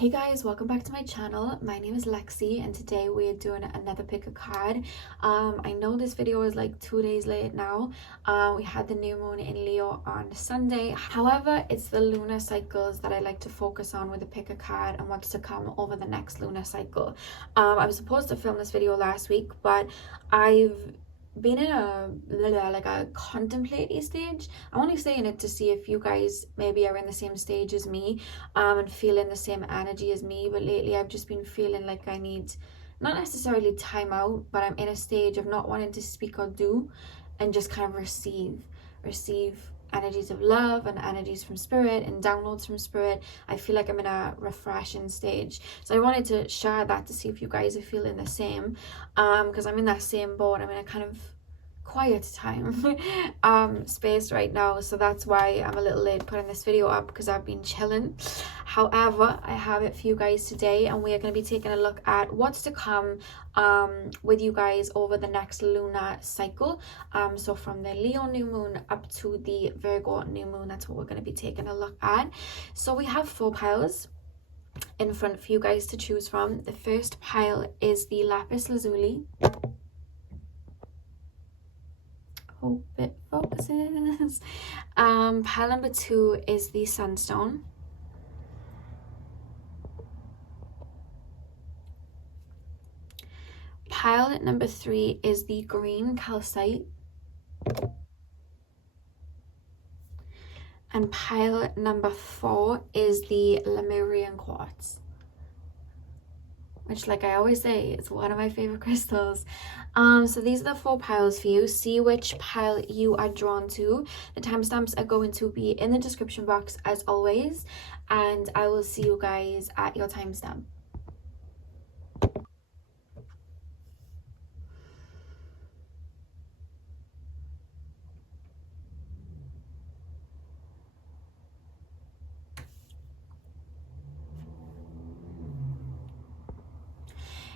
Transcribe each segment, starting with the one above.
Hey guys, welcome back to my channel. My name is Lexi and today we are doing another pick a card. I know this video is like 2 days late now. We had the new moon in Leo on Sunday. However, it's the lunar cycles that I like to focus on with the pick a card and what's to come over the next lunar cycle. I was supposed to film this video last week, but I've been in a contemplative stage. I'm only saying it to see if you guys maybe are in the same stage as me and feeling the same energy as me. But lately I've just been feeling like I need not necessarily time out, but I'm in a stage of not wanting to speak or do and just kind of receive energies of love and energies from spirit and downloads from spirit. I feel like I'm in a refreshing stage, so I wanted to share that to see if you guys are feeling the same, because I'm in that same boat. I'm in a kind of quiet time space right now, so that's why I'm a little late putting this video up, because I've been chilling. However, I have it for you guys today and we are going to be taking a look at what's to come with you guys over the next lunar cycle, so from the Leo new moon up to the Virgo new moon. That's what we're going to be taking a look at. So we have 4 piles in front for you guys to choose from. The first pile is the lapis lazuli. Hope it focuses. Pile number 2 is the sunstone. Pile number 3 is the green calcite. And pile number 4 is the Lemurian quartz, which, like I always say, it's one of my favorite crystals. So these are the 4 piles for you. See which pile you are drawn to. The timestamps are going to be in the description box as always, and I will see you guys at your timestamp.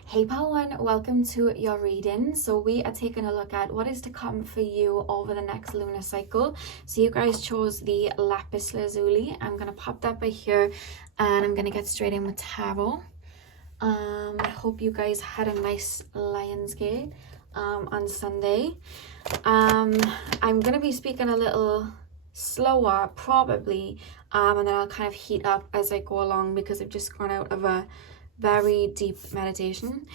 Hey pile 1, welcome to your reading. So we are taking a look at what is to come for you over the next lunar cycle. So you guys chose the lapis lazuli. I'm going to pop that by here and I'm going to get straight in with tarot. I hope you guys had a nice Lionsgate on Sunday. I'm going to be speaking a little slower probably, and then I'll kind of heat up as I go along, because I've just gone out of a very deep meditation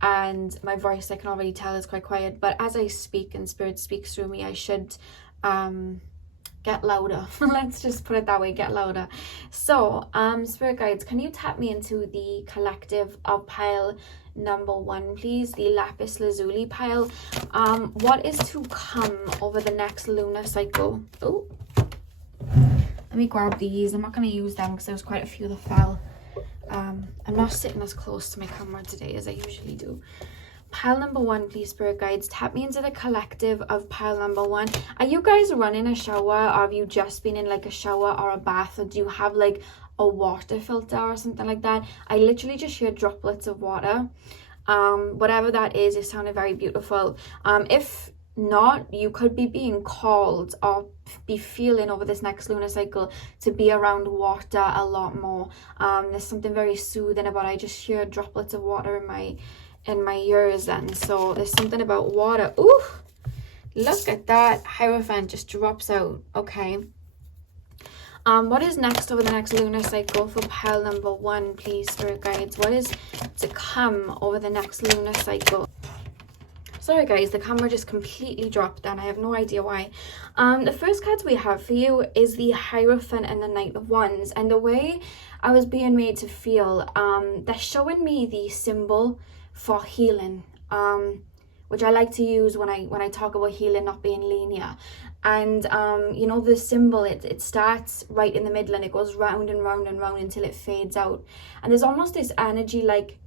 and my voice, I can already tell, is quite quiet, but as I speak and spirit speaks through me, I should get louder. Let's just put it that way, get louder. So spirit guides, can you tap me into the collective of pile number 1 please, the lapis lazuli pile? What is to come over the next lunar cycle? Oh, let me grab these. I'm not going to use them because there's quite a few that fell. I'm not sitting as close to my camera today as I usually do. Pile number 1 please, spirit guides, tap me into the collective of pile number 1. Are you guys running a shower, or have you just been in like a shower or a bath, or do you have like a water filter or something like that? I literally just hear droplets of water. Whatever that is, it sounded very beautiful. If not, you could be being called or be feeling over this next lunar cycle to be around water a lot more. There's something very soothing about, I just hear droplets of water in my ears then. So there's something about water. Ooh, look at that. Hierophant just drops out. Okay. What is next over the next lunar cycle for pile number 1 please, spirit guides? What is to come over the next lunar cycle? Sorry guys, the camera just completely dropped and I have no idea why. The first cards we have for you is the Hierophant and the Knight of Wands. And the way I was being made to feel, they're showing me the symbol for healing, which I like to use when I talk about healing not being linear. And you know, the symbol, it starts right in the middle and it goes round and round and round until it fades out. And there's almost this energy like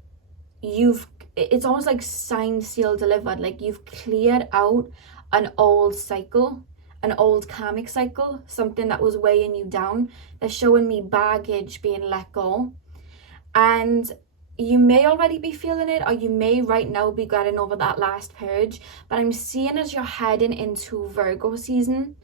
it's almost like signed, sealed, delivered, like you've cleared out an old cycle, an old karmic cycle, something that was weighing you down. They're showing me baggage being let go, and you may already be feeling it, or you may right now be getting over that last purge. But I'm seeing, as you're heading into Virgo season,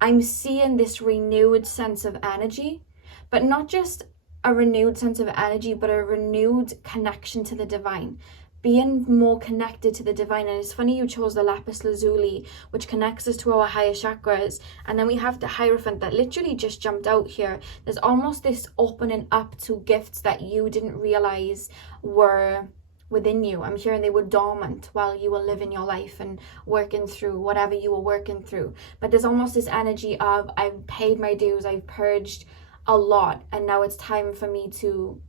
I'm seeing this renewed sense of energy, but not just a renewed sense of energy, but a renewed connection to the divine, being more connected to the divine. And it's funny you chose the lapis lazuli, which connects us to our higher chakras, and then we have the Hierophant that literally just jumped out here. There's almost this opening up to gifts that you didn't realize were within you. I'm hearing they were dormant while you were living your life and working through whatever you were working through. But there's almost this energy of, I've paid my dues, I've purged a lot, and now it's time for me to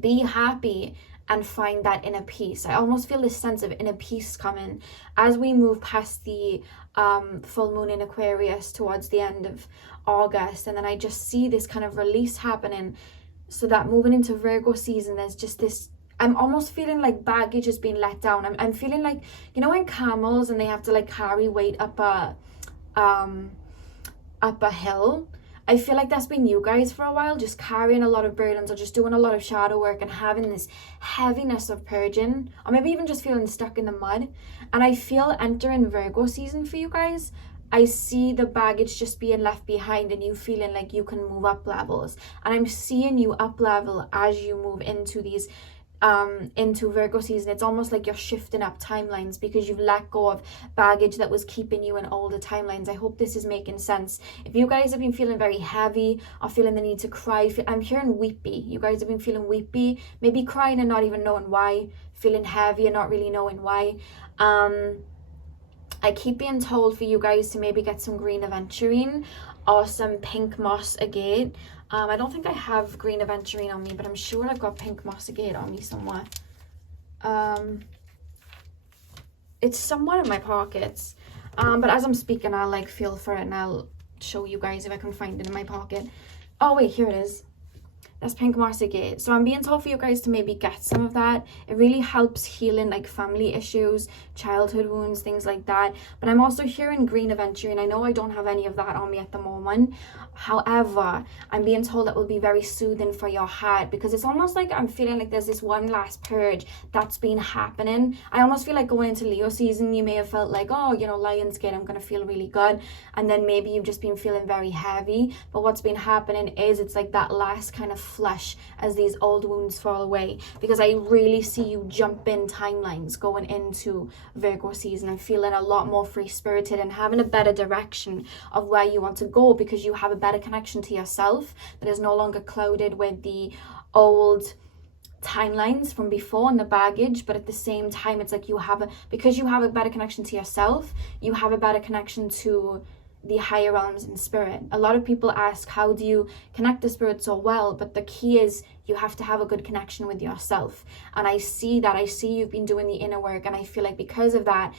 be happy and find that inner peace. I almost feel this sense of inner peace coming as we move past the full moon in Aquarius towards the end of August. And then I just see this kind of release happening, so that moving into Virgo season, there's just this, I'm almost feeling like baggage is being let down. I'm feeling like, you know, when camels and they have to like carry weight up a hill, I feel like that's been you guys for a while, just carrying a lot of burdens or just doing a lot of shadow work and having this heaviness of purging, or maybe even just feeling stuck in the mud. And I feel entering Virgo season for you guys, I see the baggage just being left behind and you feeling like you can move up levels. And I'm seeing you up level as you move into these into Virgo season. It's almost like you're shifting up timelines because you've let go of baggage that was keeping you in older timelines. I hope this is making sense. If you guys have been feeling very heavy or feeling the need to cry, I'm hearing weepy. You guys have been feeling weepy, maybe crying and not even knowing why, feeling heavy and not really knowing why. I keep being told for you guys to maybe get some green aventurine or some pink moss agate. I don't think I have green aventurine on me, but I'm sure I've got pink moss agate on me somewhere. It's somewhere in my pockets. But as I'm speaking, I'll like feel for it and I'll show you guys if I can find it in my pocket. Oh wait, here it is. That's pink moss agate. So I'm being told for you guys to maybe get some of that. It really helps healing like family issues, childhood wounds, things like that. But I'm also hearing green aventurine. I know I don't have any of that on me at the moment. However, I'm being told that will be very soothing for your heart, because it's almost like I'm feeling like there's this one last purge that's been happening. I almost feel like going into Leo season, you may have felt like, oh, you know, Lionsgate, I'm going to feel really good. And then maybe you've just been feeling very heavy. But what's been happening is it's like that last kind of flush as these old wounds fall away, because I really see you jump in timelines going into Virgo season and feeling a lot more free-spirited and having a better direction of where you want to go, because you have a better connection to yourself that is no longer clouded with the old timelines from before and the baggage. But at the same time, it's like because you have a better connection to yourself, you have a better connection to the higher realms in spirit. A lot of people ask, how do you connect to spirit so well? But the key is you have to have a good connection with yourself. And I see that. I see you've been doing the inner work, and I feel like because of that,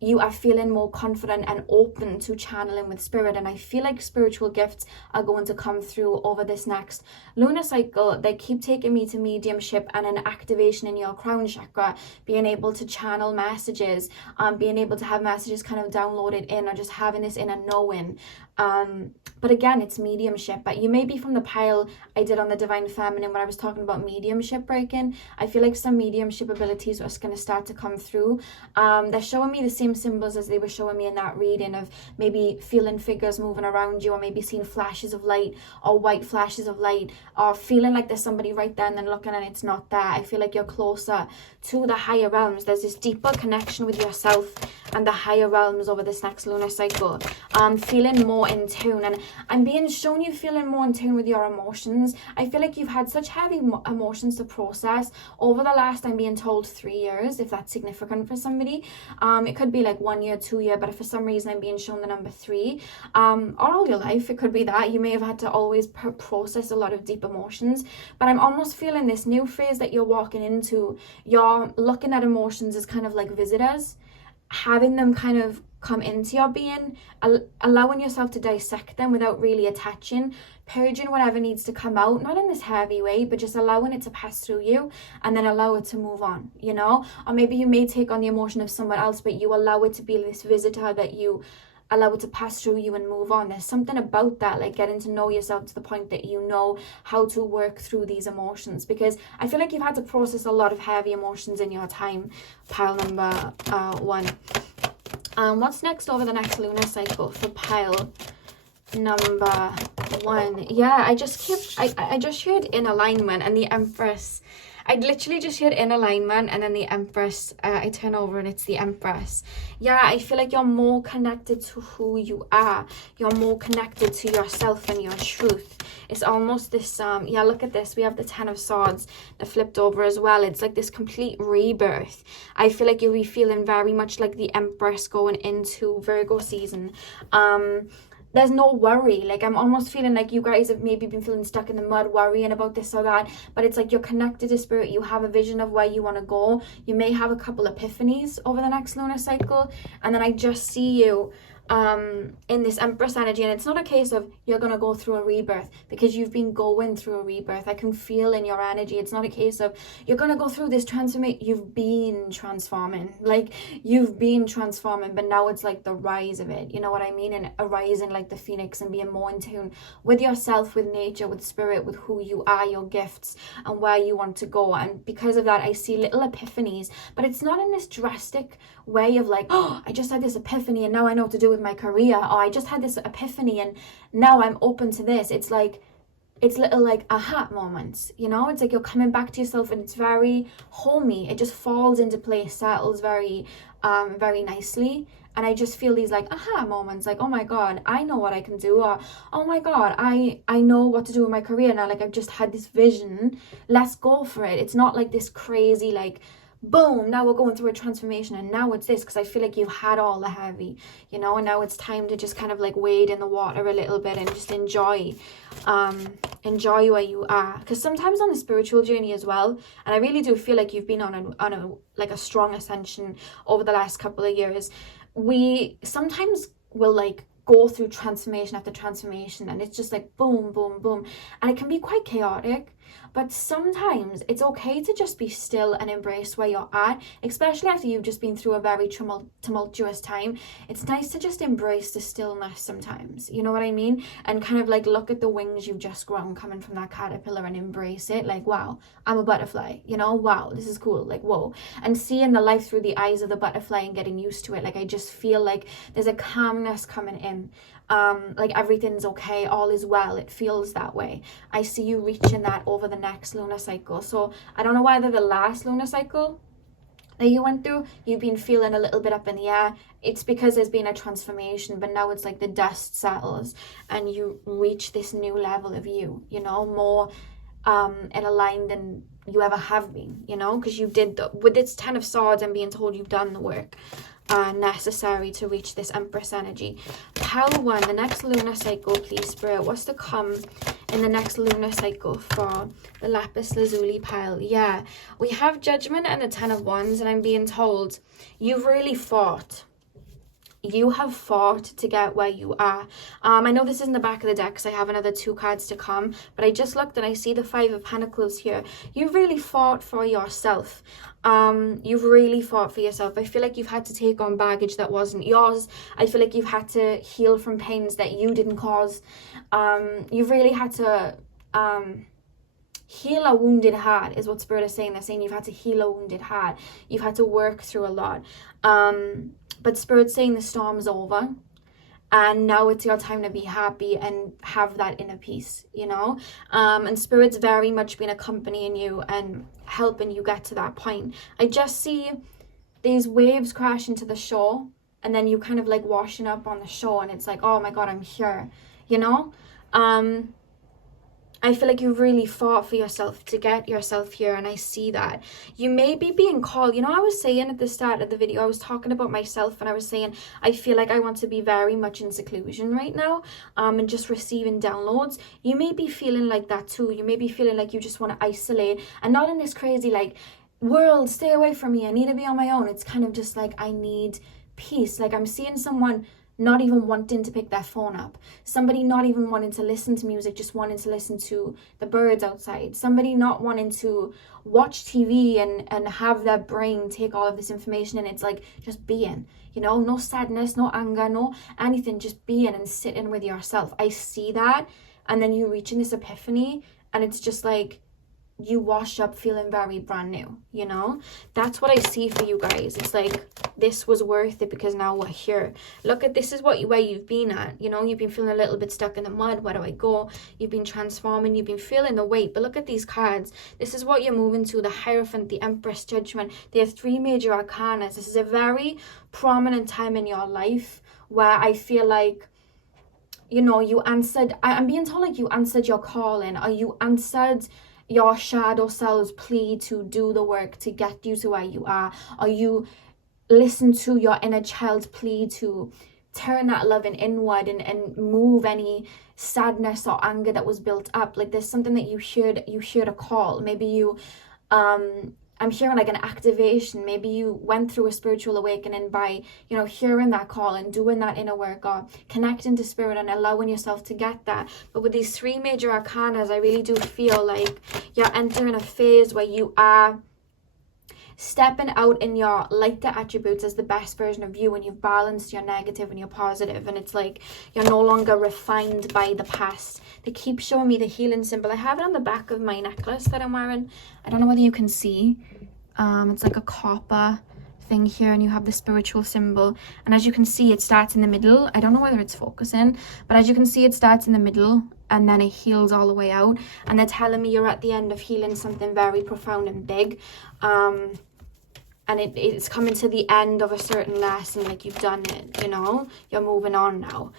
you are feeling more confident and open to channeling with spirit. And I feel like spiritual gifts are going to come through over this next lunar cycle. They keep taking me to mediumship and an activation in your crown chakra, being able to channel messages, being able to have messages kind of downloaded in, or just having this inner knowing. But again, it's mediumship. But you may be from the pile I did on the Divine Feminine when I was talking about mediumship breaking. I feel like some mediumship abilities are going to start to come through. They're showing me the same symbols as they were showing me in that reading, of maybe feeling figures moving around you, or maybe seeing flashes of light or white flashes of light, or feeling like there's somebody right there and then looking and it's not there. I feel like you're closer to the higher realms. There's this deeper connection with yourself and the higher realms over this next lunar cycle. Feeling more in tune, and I'm being shown you feeling more in tune with your emotions. I feel like you've had such heavy emotions to process over the last, I'm being told, 3 years, if that's significant for somebody. It could be like 1 year, 2 year, but if for some reason I'm being shown the number 3, or all your life, it could be that you may have had to always process a lot of deep emotions. But I'm almost feeling this new phase that you're walking into. You're looking at emotions as kind of like visitors, having them kind of come into your being, allowing yourself to dissect them without really attaching, purging whatever needs to come out, not in this heavy way, but just allowing it to pass through you and then allow it to move on, you know? Or maybe you may take on the emotion of someone else, but you allow it to be this visitor that you allow it to pass through you and move on. There's something about that, like getting to know yourself to the point that you know how to work through these emotions, because I feel like you've had to process a lot of heavy emotions in your time, pile number 1. What's next over the next lunar cycle for pile number 1. Yeah, I just heard in alignment and the Empress. I literally just heard in alignment and then the Empress. I turn over and it's the Empress. Yeah, I feel like you're more connected to who you are. You're more connected to yourself and your truth. It's almost this, yeah, look at this. We have the 10 of Swords that flipped over as well. It's like this complete rebirth. I feel like you'll be feeling very much like the Empress going into Virgo season. There's no worry. Like, I'm almost feeling like you guys have maybe been feeling stuck in the mud, worrying about this or that, but it's like you're connected to spirit. You have a vision of where you want to go. You may have a couple epiphanies over the next lunar cycle, and then I just see you in this Empress energy, and it's not a case of you're gonna go through a rebirth, because you've been going through a rebirth. I can feel in your energy. It's not a case of you're gonna go through this transformation. You've been transforming, like you've been transforming, but now it's like the rise of it, you know what I mean? And arising like the phoenix and being more in tune with yourself, with nature, with spirit, with who you are, your gifts, and where you want to go. And because of that, I see little epiphanies, but it's not in this drastic way of like, oh, I just had this epiphany and now I know what to do with my career, or I just had this epiphany and now I'm open to this. It's like, it's little like aha moments, you know? It's like you're coming back to yourself, and it's very homey. It just falls into place, settles very very nicely. And I just feel these like aha moments, like, oh my god, I know what I can do, or oh my god, I know what to do with my career now. Like, I've just had this vision, let's go for it. It's not like this crazy like boom, now we're going through a transformation and now it's this, because I feel like you've had all the heavy, you know, and now it's time to just kind of like wade in the water a little bit and just enjoy where you are. Because sometimes on the spiritual journey as well, and I really do feel like you've been on a like a strong ascension over the last couple of years, we sometimes will like go through transformation after transformation, and it's just like boom, boom, boom, and it can be quite chaotic. But sometimes it's okay to just be still and embrace where you're at, especially after you've just been through a very tumultuous time. It's nice to just embrace the stillness sometimes, you know what I mean? And kind of like look at the wings you've just grown coming from that caterpillar and embrace it. Like, wow, I'm a butterfly, you know? Wow, this is cool. Like, whoa. And seeing the life through the eyes of the butterfly and getting used to it. Like, I just feel like there's a calmness coming in. Like everything's okay, all is well. It feels that way. I see you reaching that over the next lunar cycle. So I don't know whether the last lunar cycle that you went through, you've been feeling a little bit up in the air. It's because there's been a transformation, but now it's like the dust settles and you reach this new level of you know, more in aligned than you ever have been, you know, because you did with its 10 of Swords and being told you've done the work necessary to reach this Empress energy. Pile 1, the next lunar cycle, please, Spirit. What's to come in the next lunar cycle for the Lapis Lazuli pile? Yeah, we have Judgment and the 10 of Wands, and I'm being told you've really fought. You have fought to get where you are. I know this is in the back of the deck because I have another 2 cards to come, but I just looked and I see the 5 of Pentacles here. You've really fought for yourself. You've really fought for yourself. I feel like you've had to take on baggage that wasn't yours. I feel like you've had to heal from pains that you didn't cause. You've really had to heal a wounded heart, is what Spirit is saying. They're saying you've had to heal a wounded heart. You've had to work through a lot. But Spirit's saying the storm's over, and now it's your time to be happy and have that inner peace, you know? And Spirit's very much been accompanying you and helping you get to that point. I just see these waves crashing to the shore, and then you kind of like washing up on the shore, and it's like, oh my God, I'm here, you know? I feel like you really fought for yourself to get yourself here, and I see that. You may be being called, you know, I was saying at the start of the video, I was talking about myself, and I was saying, I feel like I want to be very much in seclusion right now, and just receiving downloads. You may be feeling like that too. You may be feeling like you just want to isolate, and not in this crazy, like, world, stay away from me, I need to be on my own. It's kind of just like, I need peace. Like, I'm seeing someone not even wanting to pick their phone up. Somebody not even wanting to listen to music, just wanting to listen to the birds outside. Somebody not wanting to watch TV and have their brain take all of this information, and it's like just being, you know, no sadness, no anger, no anything, just being and sitting with yourself. I see that, and then you reaching this epiphany, and it's just like you wash up feeling very brand new, you know? That's what I see for you guys. It's like, this was worth it because now we're here. Look at, this is where you've been at, you know? You've been feeling a little bit stuck in the mud. Where do I go? You've been transforming. You've been feeling the weight. But look at these cards. This is what you're moving to. The Hierophant, the Empress, Judgment. They have 3 major arcana. This is a very prominent time in your life where I feel like, you know, you answered, I'm being told like you answered your calling, or you answered your shadow self's plea to do the work to get you to where you are, or you listen to your inner child's plea to turn that loving inward and move any sadness or anger that was built up. Like there's something that you heard a call. Maybe you I'm hearing like an activation. Maybe you went through a spiritual awakening by, you know, hearing that call and doing that inner work, or connecting to spirit and allowing yourself to get that. But with these 3 major arcanas, I really do feel like you're entering a phase where you are stepping out in your lighter attributes as the best version of you, and you've balanced your negative and your positive, and it's like you're no longer refined by the past. They keep showing me the healing symbol. I have it on the back of my necklace that I'm wearing. I don't know whether you can see. It's like a copper thing here, and you have the spiritual symbol, and as you can see, it starts in the middle. I don't know whether it's focusing, but as you can see, it starts in the middle and then it heals all the way out, and they're telling me you're at the end of healing something very profound and big, and it's coming to the end of a certain lesson. Like you've done it, you know, you're moving on now.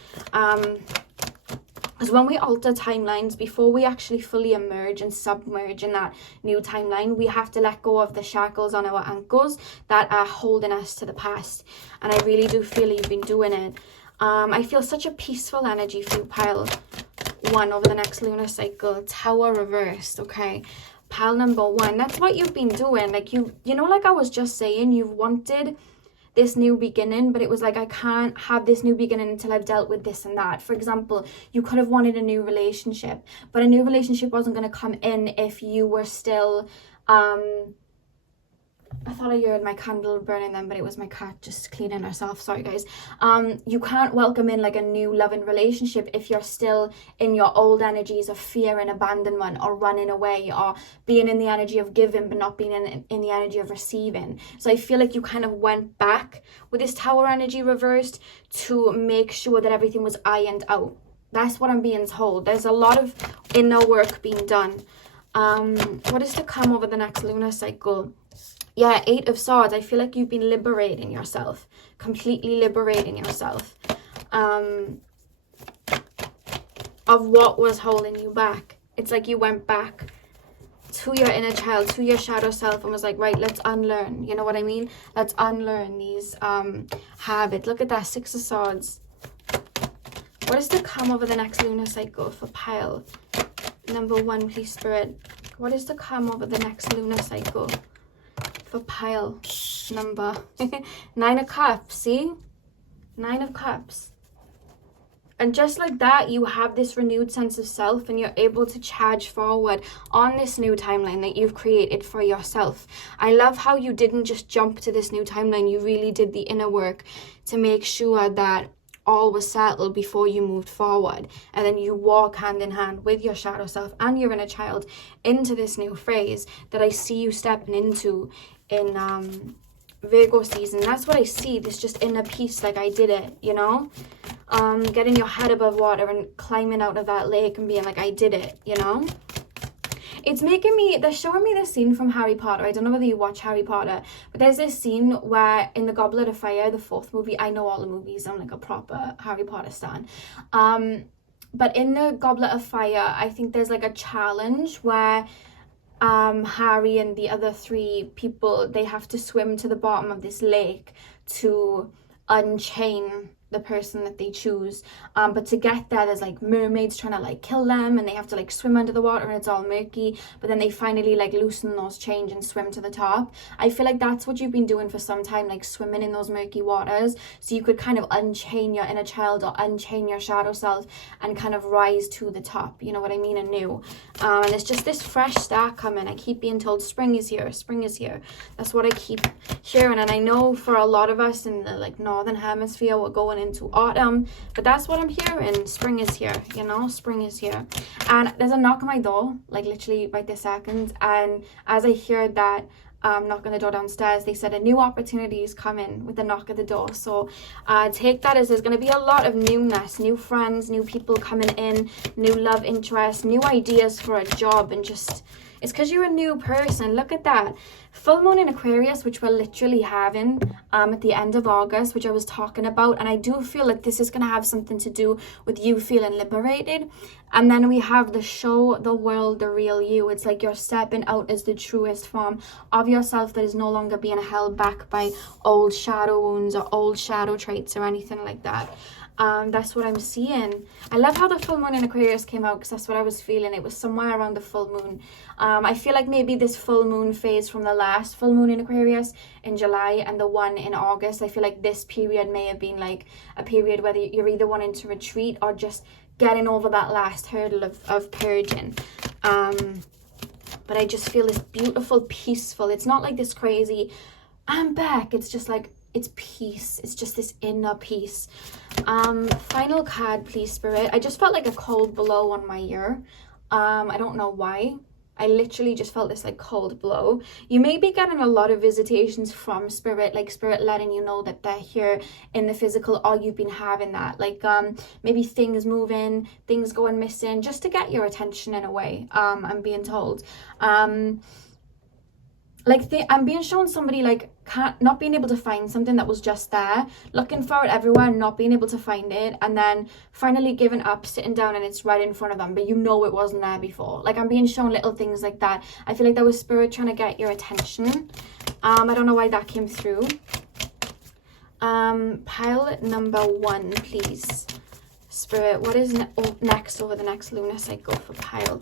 Because when we alter timelines, before we actually fully emerge and submerge in that new timeline, we have to let go of the shackles on our ankles that are holding us to the past. And I really do feel you've been doing it. I feel such a peaceful energy for you, pile 1, over the next lunar cycle. Tower reversed, okay? Pile number 1, that's what you've been doing. Like you know, like I was just saying, you've wanted this new beginning, but it was like, I can't have this new beginning until I've dealt with this and that. For example, you could have wanted a new relationship, but a new relationship wasn't going to come in if you were still I thought I heard my candle burning then, but it was my cat just cleaning herself. Sorry guys. You can't welcome in like a new loving relationship if you're still in your old energies of fear and abandonment, or running away, or being in the energy of giving but not being in the energy of receiving. So I feel like you kind of went back with this Tower energy reversed to make sure that everything was ironed out. That's what I'm being told. There's a lot of inner work being done. What is to come over the next lunar cycle? Yeah, 8 of Swords. I feel like you've been liberating yourself, completely liberating yourself of what was holding you back. It's like you went back to your inner child, to your shadow self, and was like, right, let's unlearn. You know what I mean? Let's unlearn these habits. Look at that, 6 of Swords. What is to come over the next lunar cycle for pile number 1, please, Spirit? What is to come over the next lunar cycle for pile number 9 of Cups? See, 9 of Cups. And just like that, you have this renewed sense of self, and you're able to charge forward on this new timeline that you've created for yourself. I love how you didn't just jump to this new timeline. You really did the inner work to make sure that all was settled before you moved forward. And then you walk hand in hand with your shadow self and your inner child into this new phase that I see you stepping into in Virgo season. That's what I see, this just inner peace, like I did it, you know? Getting your head above water and climbing out of that lake and being like, I did it, you know? It's making me, they're showing me this scene from Harry Potter. I don't know whether you watch Harry Potter, but there's this scene where in the Goblet of Fire, the 4th movie, I know all the movies, I'm like a proper Harry Potter stan. But in the Goblet of Fire, I think there's like a challenge where Harry and the other 3 people, they have to swim to the bottom of this lake to unchain the person that they choose, but to get there, there's like mermaids trying to like kill them, and they have to like swim under the water, and it's all murky, but then they finally like loosen those chains and swim to the top. I feel like that's what you've been doing for some time, like swimming in those murky waters, so you could kind of unchain your inner child or unchain your shadow self and kind of rise to the top, you know what I mean, anew. And it's just this fresh start coming. I keep being told spring is here, spring is here. That's what I keep hearing, and I know for a lot of us in the like northern hemisphere, we're going into autumn, but that's what I'm hearing. Spring is here, you know, spring is here. And there's a knock on my door, like literally right this second, and as I hear that knock on the door downstairs, they said a new opportunity is coming with the knock at the door. So take that as there's going to be a lot of newness, new friends, new people coming in, new love interests, new ideas for a job, and just, it's because you're a new person. Look at that. Full moon in Aquarius, which we're literally having at the end of August, which I was talking about. And I do feel like this is going to have something to do with you feeling liberated. And then we have the show the world the real you. It's like you're stepping out as the truest form of yourself that is no longer being held back by old shadow wounds or old shadow traits or anything like that. That's what I'm seeing. I love how the full moon in Aquarius came out because that's what I was feeling. It was somewhere around the full moon. I feel like maybe this full moon phase from the last full moon in Aquarius in July and the one in August, I feel like this period may have been like a period where you're either wanting to retreat or just getting over that last hurdle of purging. But I just feel this beautiful, peaceful. It's not like this crazy, I'm back. It's just like, it's peace. It's just this inner peace. Final card, please, Spirit. I just felt like a cold blow on my ear. I don't know why. I literally just felt this like cold blow. You may be getting a lot of visitations from Spirit, like Spirit letting you know that they're here in the physical, or you've been having that. Like maybe things moving, things going missing, just to get your attention in a way, I'm being told. I'm being shown somebody like not being able to find something that was just there, looking for it everywhere, not being able to find it, and then finally giving up, sitting down, and it's right in front of them, but you know it wasn't there before. Like I'm being shown little things like that. I feel like that was Spirit trying to get your attention. I don't know why that came through. Pile number 1, please, Spirit. What is next over the next lunar cycle for pile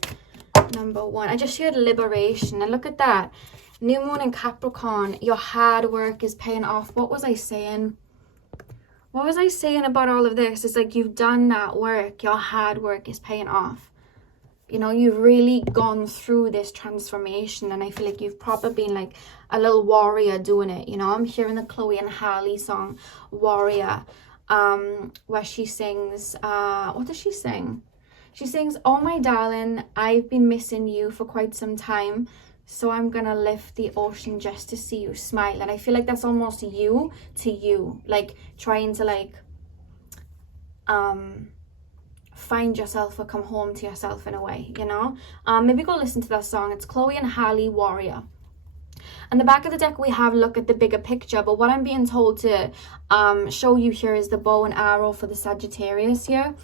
number 1? I just heard liberation, and look at that. New moon in Capricorn, your hard work is paying off. What was I saying? What was I saying about all of this? It's like you've done that work. Your hard work is paying off. You know, you've really gone through this transformation, and I feel like you've probably been like a little warrior doing it. You know, I'm hearing the Chloe and Halle song, Warrior, where she sings, what does she sing? She sings, oh my darling, I've been missing you for quite some time. So I'm gonna lift the ocean just to see you smile. And I feel like that's almost you to you, like trying to like find yourself or come home to yourself in a way, you know. Maybe go listen to that song. It's Chloe and Halle, Warrior. On the back of the deck we have look at the bigger picture, but what I'm being told to show you here is the bow and arrow for the Sagittarius here.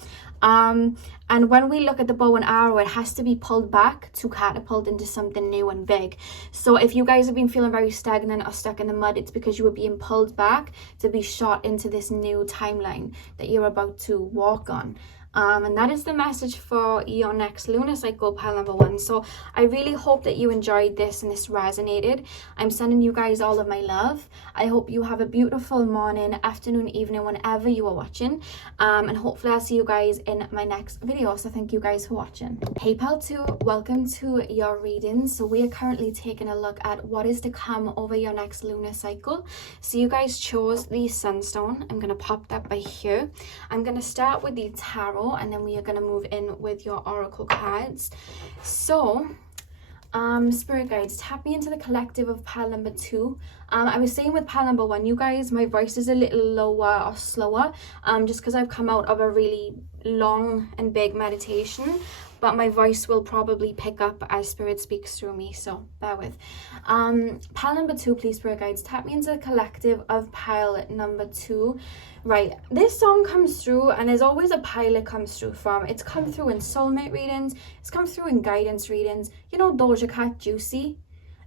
And when we look at the bow and arrow, it has to be pulled back to catapult into something new and big. So if you guys have been feeling very stagnant or stuck in the mud, it's because you were being pulled back to be shot into this new timeline that you're about to walk on. And that is the message for your next lunar cycle, pile number 1. So I really hope that you enjoyed this and this resonated. I'm sending you guys all of my love. I hope you have a beautiful morning, afternoon, evening, whenever you are watching. And hopefully I'll see you guys in my next video. So thank you guys for watching. Hey pile 2, welcome to your reading. So we are currently taking a look at what is to come over your next lunar cycle. So you guys chose the Sunstone. I'm going to pop that by here. I'm going to start with the Tarot, and then we are going to move in with your oracle cards. So spirit guides, tap me into the collective of pile number 2. I was saying with pile number 1, you guys, my voice is a little lower or slower, just because I've come out of a really long and big meditation, but my voice will probably pick up as spirit speaks through me, so bear with. Pile number 2, please, spirit guides, tap me into the collective of pile number 2. Right, this song comes through, and there's always a pile it comes through from. It's come through in soulmate readings, it's come through in guidance readings. You know Doja Cat, Juicy?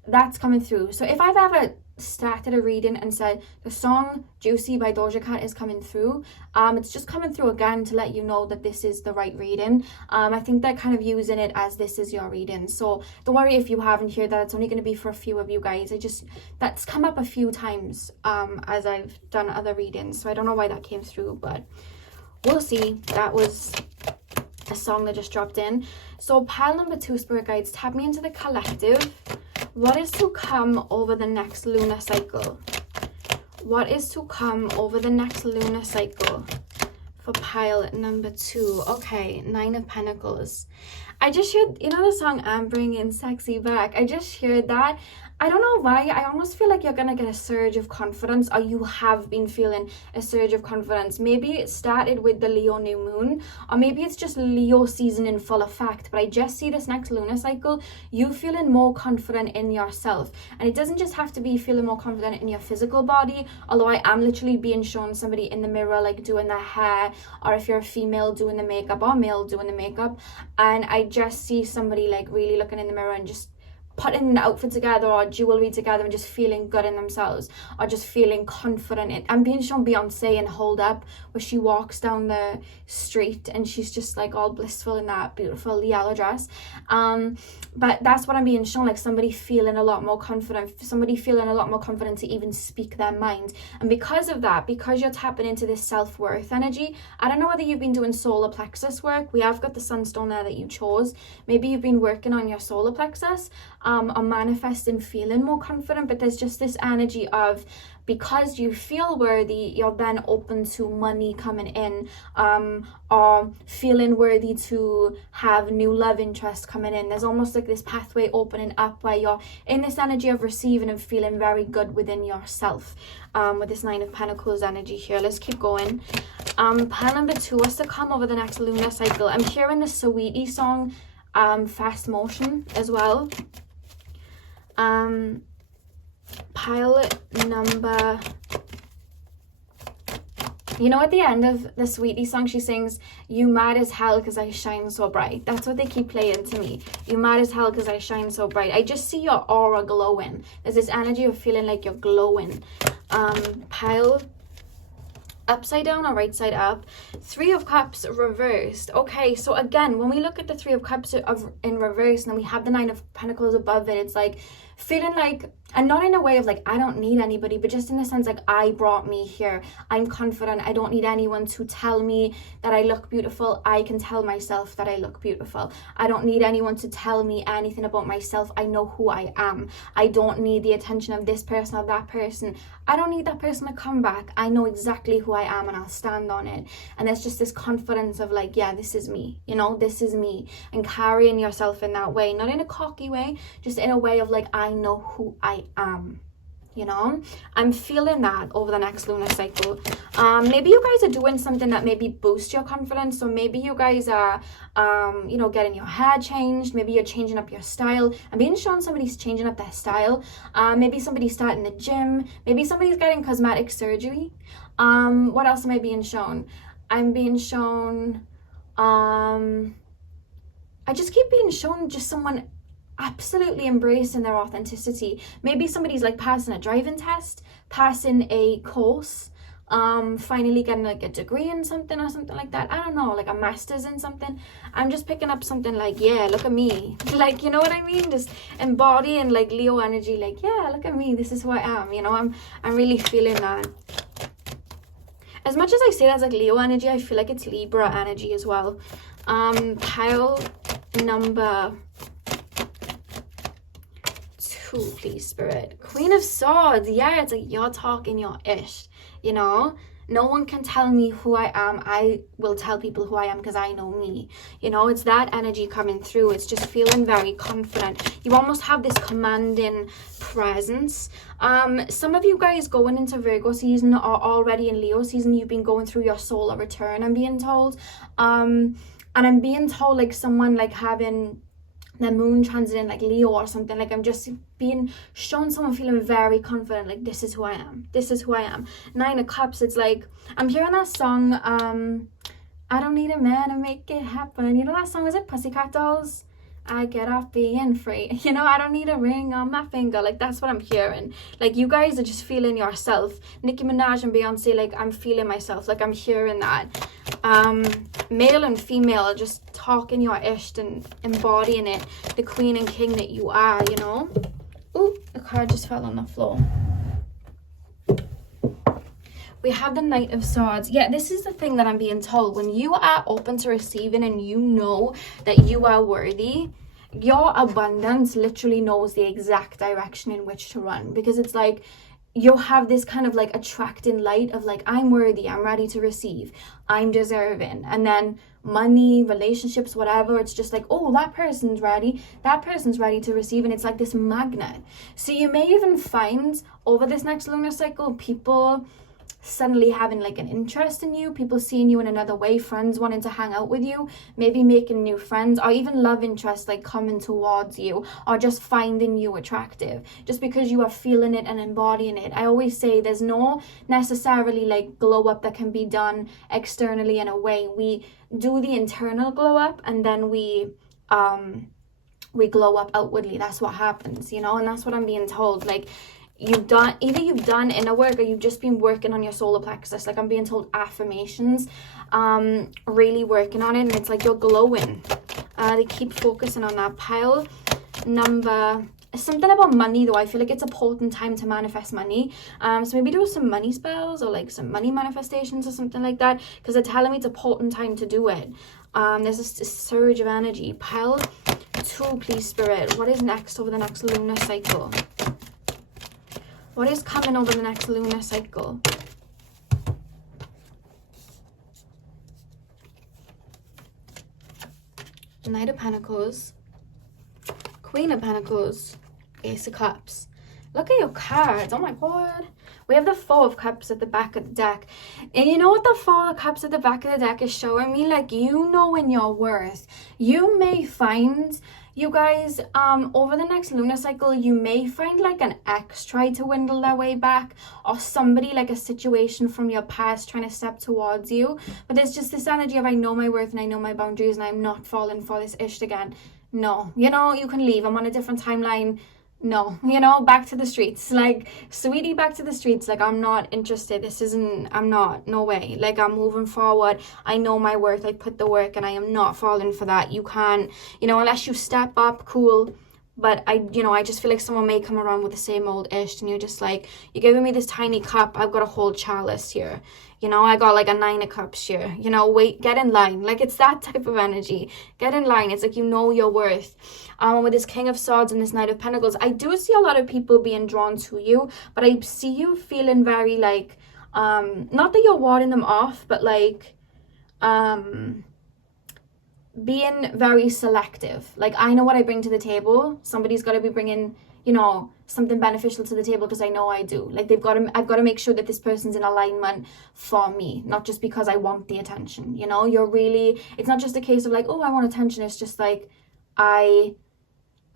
That's coming through. So if I've ever started a reading and said the song Juicy by Doja Cat is coming through, it's just coming through again to let you know that this is the right reading. I think they're kind of using it as this is your reading, so don't worry if you haven't heard that. It's only going to be for a few of you guys. That's come up a few times as I've done other readings, so I don't know why that came through, but we'll see. That was a song that just dropped in. So pile number 2, spirit guides, tap me into the collective. What is to come over the next lunar cycle? What is to come over the next lunar cycle for pile number 2? Okay, 9 of Pentacles. I just heard, you know the song I'm Bringing Sexy Back? I just heard that. I don't know why. I almost feel like you're going to get a surge of confidence, or you have been feeling a surge of confidence. Maybe it started with the Leo new moon, or maybe it's just Leo season in full effect. But I just see this next lunar cycle, you feeling more confident in yourself. And it doesn't just have to be feeling more confident in your physical body, although I am literally being shown somebody in the mirror, like doing their hair, or if you're a female doing the makeup, or male doing the makeup. And I just see somebody like really looking in the mirror and just putting an outfit together or jewelry together and just feeling good in themselves, or just feeling confident. I'm being shown Beyonce in Hold Up, where she walks down the street and she's just like all blissful in that beautiful yellow dress. But that's what I'm being shown, like somebody feeling a lot more confident, somebody feeling a lot more confident to even speak their mind. And because of that, because you're tapping into this self-worth energy, I don't know whether you've been doing solar plexus work. We have got the sunstone there that you chose. Maybe you've been working on your solar plexus, or manifesting feeling more confident. But there's just this energy of, because you feel worthy, you're then open to money coming in, or feeling worthy to have new love interest coming in. There's almost like this pathway opening up where you're in this energy of receiving and feeling very good within yourself, with this 9 of Pentacles energy here. Let's keep going. Pile number 2, what's to come over the next lunar cycle? I'm hearing the Saweetie song, Fast Motion as well. Pile number, you know, at the end of the Sweetie song, she sings, "You mad as hell because I shine so bright." That's what they keep playing to me. You mad as hell because I shine so bright. I just see your aura glowing. There's this energy of feeling like you're glowing. Pile upside down or right side up. 3 of Cups reversed. Okay, so again, when we look at the 3 of Cups in reverse, and then we have the 9 of Pentacles above it, it's like feeling like, and not in a way of like I don't need anybody, but just in the sense like I brought me here, I'm confident, I don't need anyone to tell me that I look beautiful, I can tell myself that I look beautiful. I don't need anyone to tell me anything about myself, I know who I am. I don't need the attention of this person or that person. I don't need that person to come back. I know exactly who I am and I'll stand on it. And there's just this confidence of like, yeah, this is me, you know, this is me, and carrying yourself in that way, not in a cocky way, just in a way of like, I know who I am, you know. I'm feeling that over the next lunar cycle. Maybe you guys are doing something that maybe boosts your confidence. So maybe you guys are you know, getting your hair changed, maybe you're changing up your style. I'm being shown somebody's changing up their style. Maybe somebody's starting the gym, maybe somebody's getting cosmetic surgery. What else am I being shown? I'm being shown I just keep being shown just someone absolutely embracing their authenticity. Maybe somebody's like passing a driving test, passing a course, finally getting like a degree in something or something like that. I don't know, like a master's in something. I'm just picking up something like, yeah, look at me. Like, you know what I mean? Just embodying like Leo energy, like, yeah, look at me, this is who I am, you know. I'm really feeling that. As much as I say that's like Leo energy, I feel like it's Libra energy as well. Pile number 2, please, Spirit. Queen of Swords. Yeah, it's like you're talking your ish, you know. No one can tell me who I am. I will tell people who I am because I know me. You know, it's that energy coming through. It's just feeling very confident. You almost have this commanding presence. Some of you guys going into Virgo season or already in Leo season, you've been going through your solar return, I'm being told. And I'm being told like someone like having the moon transiting like Leo or something. Like I'm just being shown someone feeling very confident, like this is who I am, this is who I am. 9 of Cups, it's like I'm hearing that song, I don't need a man to make it happen. You know that song, is it Pussycat Dolls? I get off being free, you know. I don't need a ring on my finger. Like that's what I'm hearing. Like you guys are just feeling yourself. Nicki Minaj and Beyonce, like I'm feeling myself. Like I'm hearing that. Male and female are just talking your ish and embodying it, the queen and king that you are, you know. Ooh, the card just fell on the floor. We have the Knight of Swords. Yeah, this is the thing that I'm being told. When you are open to receiving and you know that you are worthy, your abundance literally knows the exact direction in which to run. Because it's like you'll have this kind of like attracting light of like, I'm worthy, I'm ready to receive, I'm deserving. And then money, relationships, whatever, it's just like, oh, that person's ready to receive. And it's like this magnet. So you may even find over this next lunar cycle, people suddenly having like an interest in you, people seeing you in another way, friends wanting to hang out with you, maybe making new friends, or even love interest like coming towards you, or just finding you attractive just because you are feeling it and embodying it. I always say there's no necessarily like glow up that can be done externally in a way. We do the internal glow up and then we glow up outwardly. That's what happens, you know. And that's what I'm being told. Like, you've done inner work, or you've just been working on your solar plexus. Like, I'm being told affirmations, really working on it, and it's like you're glowing. They keep focusing on that. Pile number, something about money though. I feel like it's a potent time to manifest money. So maybe do some money spells or like some money manifestations or something like that, because they're telling me it's a potent time to do it. There's a surge of energy. Pile 2, please, Spirit. What is next over the next lunar cycle? What is coming over the next lunar cycle? Knight of Pentacles, Queen of Pentacles, Ace of Cups. Look at your cards. Oh my god. We have the Four of Cups at the back of the deck. And you know what the Four of Cups at the back of the deck is showing me? Like, you know in your worth. You may find, you guys, over the next lunar cycle, you may find like an ex try to windle their way back, or somebody, like a situation from your past trying to step towards you. But there's just this energy of, I know my worth and I know my boundaries and I'm not falling for this ish again. No, you know, you can leave. I'm on a different timeline. No, you know, back to the streets. Like, sweetie, back to the streets. Like, I'm not interested. I'm not, no way. Like, I'm moving forward. I know my worth. I put the work and I am not falling for that. You can't, you know, unless you step up, cool. But I just feel like someone may come around with the same old ish, and you're just like, you're giving me this tiny cup. I've got a whole chalice here. You know, I got like a 9 of cups here. You know, wait, get in line. Like, it's that type of energy. Get in line. It's like, you know your worth. With this King of Swords and this Knight of Pentacles, I do see a lot of people being drawn to you, but I see you feeling very like, not that you're warding them off, but like, being very selective. Like, I know what I bring to the table. Somebody's got to be bringing, you know, something beneficial to the table, because I know I do. Like, I've got to make sure that this person's in alignment for me, not just because I want the attention. You know, it's not just a case of like, oh, I want attention. It's just like, I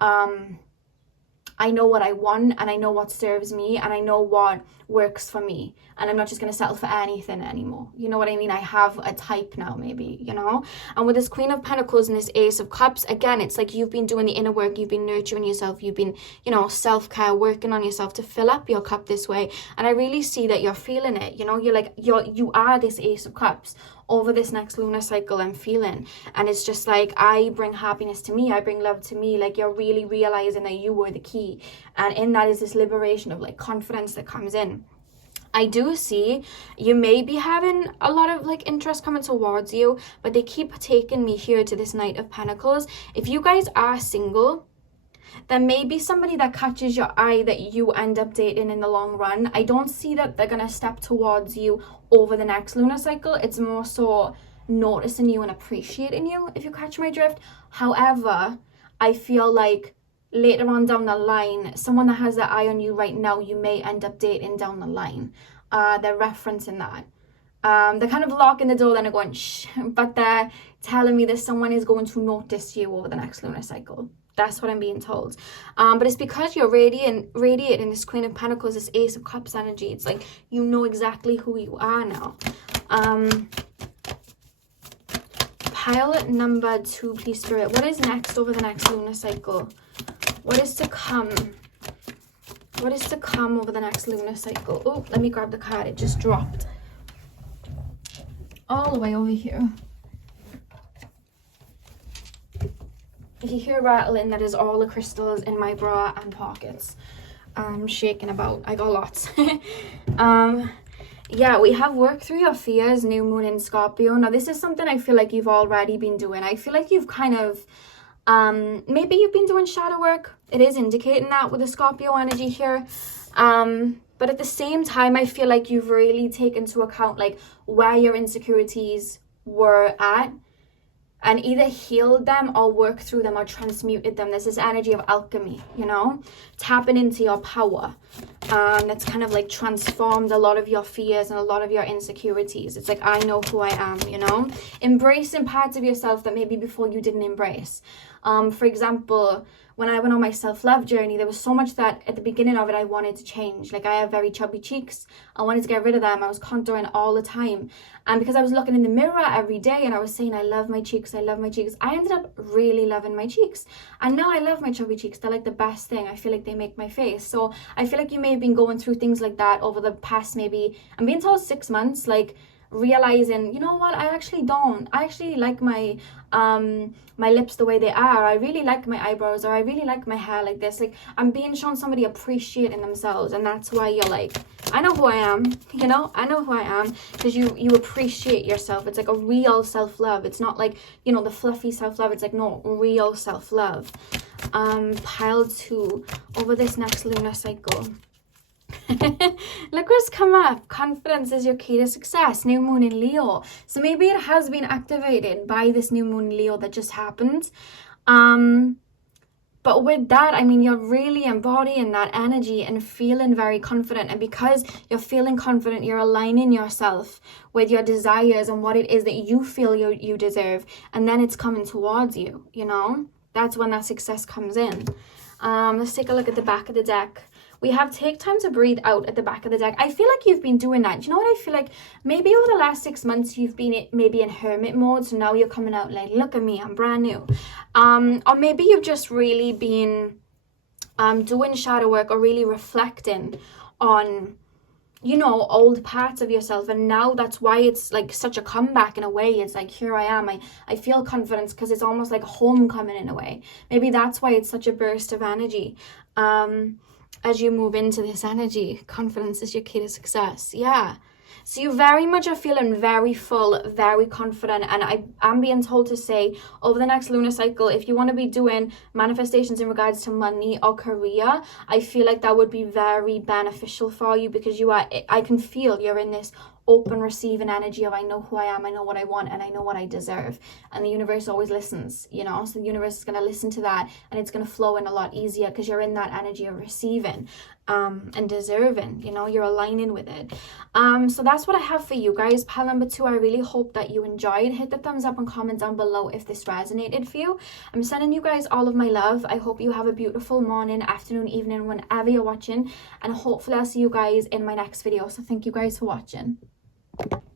know what I want, and I know what serves me, and I know what works for me, and I'm not just going to settle for anything anymore. You know what I mean? I have a type now, maybe, you know? And with this Queen of Pentacles and this Ace of Cups, again, it's like you've been doing the inner work, you've been nurturing yourself, you've been, you know, self-care, working on yourself to fill up your cup this way. And I really see that you're feeling it, you know? You are this Ace of Cups over this next lunar cycle. I'm feeling, and it's just like, I bring happiness to me, I bring love to me. Like, you're really realizing that you were the key, and in that is this liberation of like confidence that comes in. I do see you may be having a lot of like interest coming towards you, but they keep taking me here to this Knight of Pentacles. If you guys are single, there may be somebody that catches your eye that you end up dating in the long run. I don't see that they're going to step towards you over the next lunar cycle. It's more so noticing you and appreciating you, if you catch my drift. However, I feel like later on down the line, someone that has their eye on you right now, you may end up dating down the line. They're referencing that. They're kind of locking the door, then they're going, shh, but they're telling me that someone is going to notice you over the next lunar cycle. That's what I'm being told. But it's because you're radiating this Queen of Pentacles, this Ace of Cups energy. It's like, you know exactly who you are now. Pile number 2, please, Spirit. What is next over the next lunar cycle? What is to come? What is to come over the next lunar cycle? Oh, let me grab the card. It just dropped. All the way over here. If you hear rattling, that is all the crystals in my bra and pockets. I'm shaking about. I got lots. Yeah, we have worked through your fears, new moon in Scorpio. Now, this is something I feel like you've already been doing. I feel like you've kind of, maybe you've been doing shadow work It is indicating that with the Scorpio energy here. But at the same time, I feel like you've really taken into account like where your insecurities were at, and either healed them or worked through them or transmuted them. There's this energy of alchemy, you know, tapping into your power. That's kind of like transformed a lot of your fears and a lot of your insecurities. It's like, I know who I am, you know, embracing parts of yourself that maybe before you didn't embrace. For example, when I went on my self-love journey, there was so much that at the beginning of it I wanted to change. Like, I have very chubby cheeks. I wanted to get rid of them. I was contouring all the time. And because I was looking in the mirror every day and I was saying, I love my cheeks, I love my cheeks, I ended up really loving my cheeks. And now I love my chubby cheeks. They're like the best thing. I feel like they make my face. So I feel like you may have been going through things like that over the past, maybe, I'm being told 6 months, like realizing, you know what, I actually like my my lips the way they are. I really like my eyebrows, or I really like my hair like this. Like, I'm being shown somebody appreciating themselves, and that's why you're like, I know who I am, you know, I know who I am, because you appreciate yourself. It's like a real self-love. It's not like, you know, the fluffy self-love. It's like, no, real self-love. Pile 2 over this next lunar cycle. Look what's come up. Confidence is your key to success. New moon in Leo. So maybe it has been activated by this new moon in Leo that just happened. But with that, I mean, you're really embodying that energy and feeling very confident. And because you're feeling confident, you're aligning yourself with your desires and what it is that you feel you deserve. And then it's coming towards you, you know? That's when that success comes in. Let's take a look at the back of the deck. We have take time to breathe out at the back of the deck. I feel like you've been doing that. Do you know what I feel like? Maybe over the last 6 months, you've been maybe in hermit mode. So now you're coming out like, look at me, I'm brand new. Or maybe you've just really been doing shadow work or really reflecting on, you know, old parts of yourself. And now that's why it's like such a comeback in a way. It's like, here I am. I feel confidence because it's almost like homecoming in a way. Maybe that's why it's such a burst of energy. As you move into this energy, confidence is your key to success. Yeah. So you very much are feeling very full, very confident. And I'm being told to say over the next lunar cycle, if you want to be doing manifestations in regards to money or career, I feel like that would be very beneficial for you, because I can feel you're in this open receiving energy of, I know who I am, I know what I want, and I know what I deserve. And the universe always listens, you know, so the universe is going to listen to that, and it's going to flow in a lot easier because you're in that energy of receiving and deserving, you know, you're aligning with it. So that's what I have for you guys. Pile number 2, I really hope that you enjoyed. Hit the thumbs up and comment down below if this resonated for you. I'm sending you guys all of my love. I hope you have a beautiful morning, afternoon, evening, whenever you're watching, and hopefully I'll see you guys in my next video. So thank you guys for watching.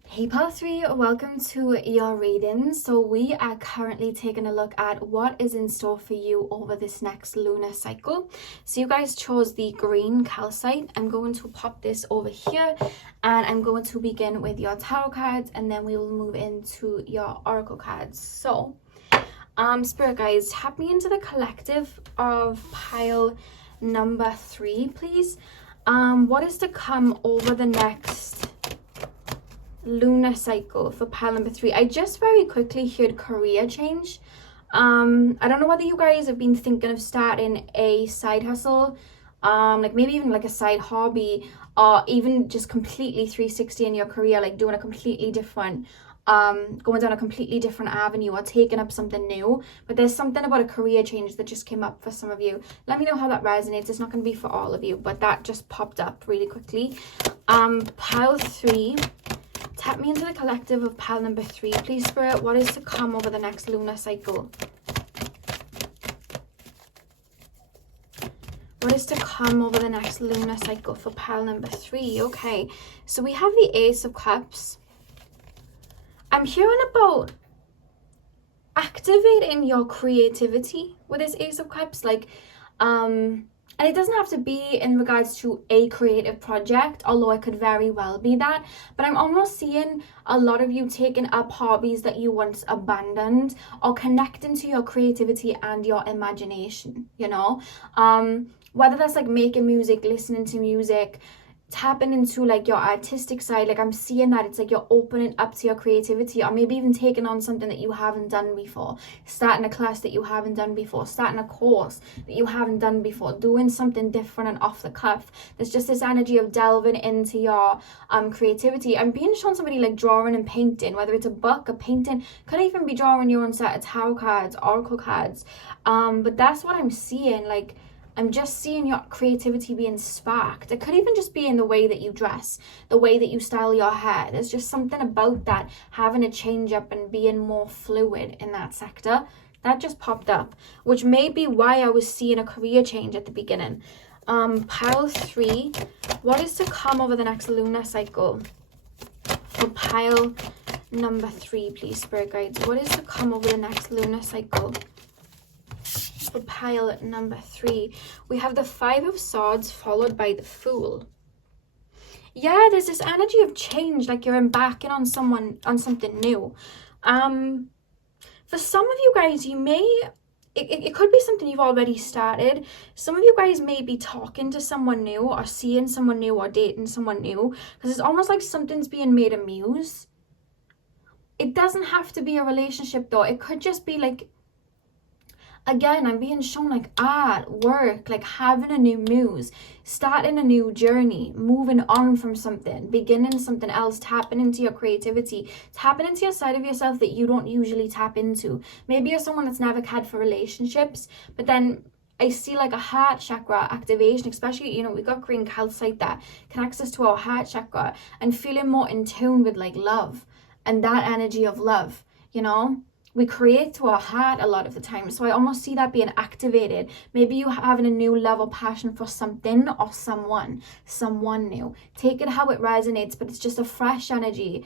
Hey pile 3, welcome to your reading. So we are currently taking a look at what is in store for you over this next lunar cycle. So you guys chose the green calcite. I'm going to pop this over here, and I'm going to begin with your tarot cards, and then we will move into your oracle cards. So spirit guides, tap me into the collective of pile number 3, please. What is to come over the next lunar cycle for pile number 3? I just very quickly heard career change. I don't know whether you guys have been thinking of starting a side hustle, like maybe even like a side hobby, or even just completely 360 in your career, like doing a completely different going down a completely different avenue or taking up something new. But there's something about a career change that just came up for some of you. Let me know how that resonates. It's not going to be for all of you, but that just popped up really quickly. Pile 3, tap me into the collective of pile number 3, please, Spirit. What is to come over the next lunar cycle? What is to come over the next lunar cycle for pile number 3? Okay, so we have the Ace of Cups. I'm hearing about activating your creativity with this Ace of Cups, like, and it doesn't have to be in regards to a creative project, although it could very well be that. But I'm almost seeing a lot of you taking up hobbies that you once abandoned, or connecting to your creativity and your imagination, you know? Whether that's like making music, listening to music, tapping into like your artistic side. Like I'm seeing that it's like you're opening up to your creativity, or maybe even taking on something that you haven't done before, starting a class that you haven't done before, starting a course that you haven't done before, doing something different and off the cuff. There's just this energy of delving into your creativity. I'm being shown somebody like drawing and painting, whether it's a book, a painting, could even be drawing your own set of tarot cards, oracle cards, but that's what I'm seeing. Like I'm just seeing your creativity being sparked. It could even just be in the way that you dress, the way that you style your hair. There's just something about that, having a change up and being more fluid in that sector. That just popped up, which may be why I was seeing a career change at the beginning. Pile 3, what is to come over the next lunar cycle? For pile number 3, please, Spirit Guides. What is to come over the next lunar cycle? For pile number 3, we have the 5 of Swords followed by the Fool. Yeah, there's this energy of change, like you're embarking on something new. For some of you guys, you may, it could be something you've already started. Some of you guys may be talking to someone new, or seeing someone new, or dating someone new, because it's almost like something's being made a muse. It doesn't have to be a relationship though. It could just be like, again, I'm being shown like art, work, like having a new muse, starting a new journey, moving on from something, beginning something else, tapping into your creativity, tapping into your side of yourself that you don't usually tap into. Maybe you're someone that's never cared for relationships, but then I see like a heart chakra activation, especially, you know, we got green calcite that connects us to our heart chakra, and feeling more in tune with like love and that energy of love, you know. We create to our heart a lot of the time. So I almost see that being activated. Maybe you having a new love or passion for something or someone new. Take it how it resonates, but it's just a fresh energy.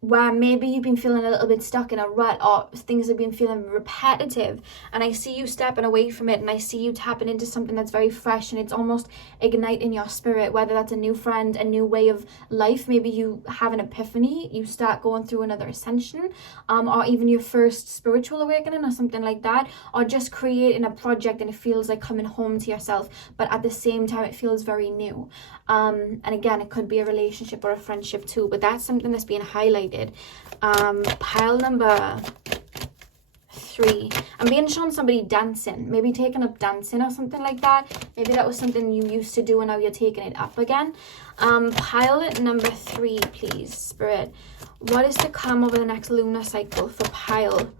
Where maybe you've been feeling a little bit stuck in a rut, or things have been feeling repetitive, and I see you stepping away from it, and I see you tapping into something that's very fresh, and it's almost igniting your spirit, whether that's a new friend, a new way of life. Maybe you have an epiphany, you start going through another ascension, or even your first spiritual awakening or something like that, or just creating a project and it feels like coming home to yourself, but at the same time it feels very new. And again, it could be a relationship or a friendship too, but that's something that's being highlighted. Pile number 3, I'm being shown somebody dancing, maybe taking up dancing or something like that. Maybe that was something you used to do and now you're taking it up again. Pile number 3, please, Spirit. What is to come over the next lunar cycle for pile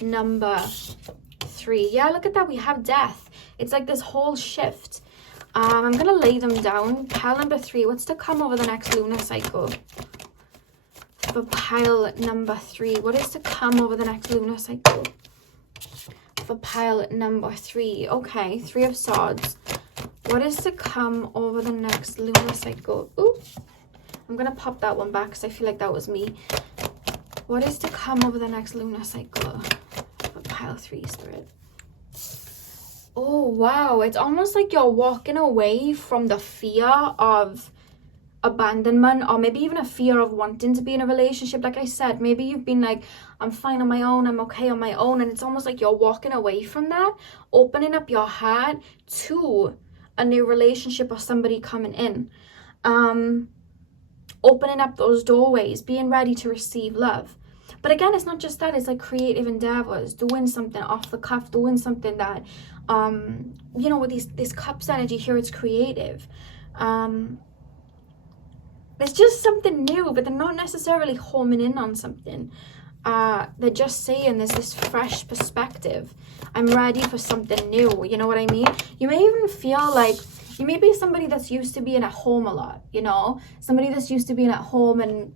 number 3? Yeah, look at that, we have death. It's like this whole shift. I'm gonna lay them down. Pile number 3, what's to come over the next lunar cycle? For pile number 3, what is to come over the next lunar cycle? For pile number 3, okay, 3 of Swords. What is to come over the next lunar cycle? Ooh, I'm gonna pop that one back because I feel like that was me. What is to come over the next lunar cycle? For pile 3, Spirit. Oh wow, it's almost like you're walking away from the fear of abandonment, or maybe even a fear of wanting to be in a relationship. Like I said, maybe you've been like, I'm fine on my own, I'm okay on my own, and it's almost like you're walking away from that, opening up your heart to a new relationship or somebody coming in, opening up those doorways, being ready to receive love. But again, it's not just that, it's like creative endeavors, doing something off the cuff, doing something that you know, with this cups energy here, it's creative. It's just something new, but they're not necessarily homing in on something. They're just saying there's this fresh perspective. I'm ready for something new, you know what I mean? You may even feel like, you may be somebody that's used to being at home a lot, you know? Somebody that's used to being at home and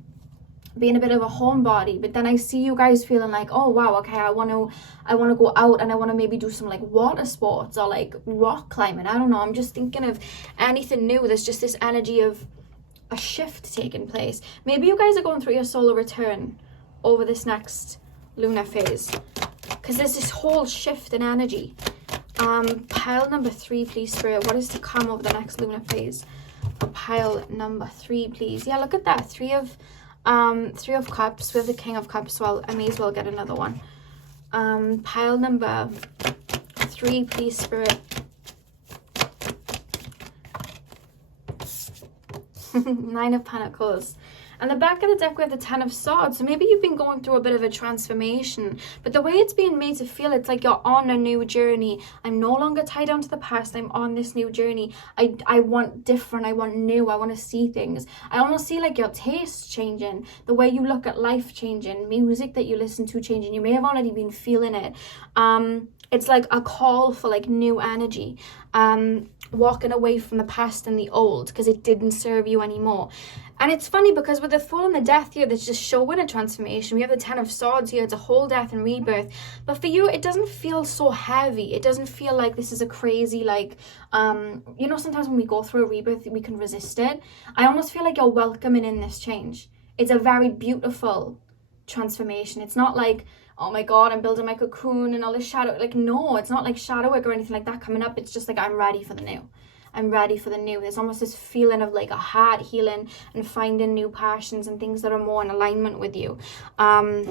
being a bit of a homebody, but then I see you guys feeling like, oh wow, okay, I want to go out and I want to maybe do some like water sports or like rock climbing. I don't know, I'm just thinking of anything new. There's just this energy of a shift taking place. Maybe you guys are going through your solar return over this next lunar phase, because there's this whole shift in energy. Pile number 3, please, Spirit. What is to come over the next lunar phase? For pile number 3, please. Yeah, look at that, 3 of Cups. We have the King of Cups, so I may as well get another one. Pile number 3, please, Spirit. Nine of Pentacles. And the back of the deck, we have the Ten of Swords. So maybe you've been going through a bit of a transformation. But the way it's being made to feel, it's like you're on a new journey. I'm no longer tied down to the past. I'm on this new journey. I want different. I want new. I want to see things. I almost see like your tastes changing. The way you look at life changing. Music that you listen to changing. You may have already been feeling it. It's like a call for like new energy. Walking away from the past and the old because it didn't serve you anymore. And it's funny because with the Fool and the Death here, that's just showing a transformation. We have the Ten of Swords here. It's a whole death and rebirth. But for you, it doesn't feel so heavy. It doesn't feel like this is a crazy, like, you know, sometimes when we go through a rebirth, we can resist it. I almost feel like you're welcoming in this change. It's a very beautiful transformation. It's not like, oh my God, I'm building my cocoon and all this shadow. Like, no, it's not like shadow work or anything like that coming up. It's just like, I'm ready for the new. I'm ready for the new. There's almost this feeling of like a heart healing and finding new passions and things that are more in alignment with you. I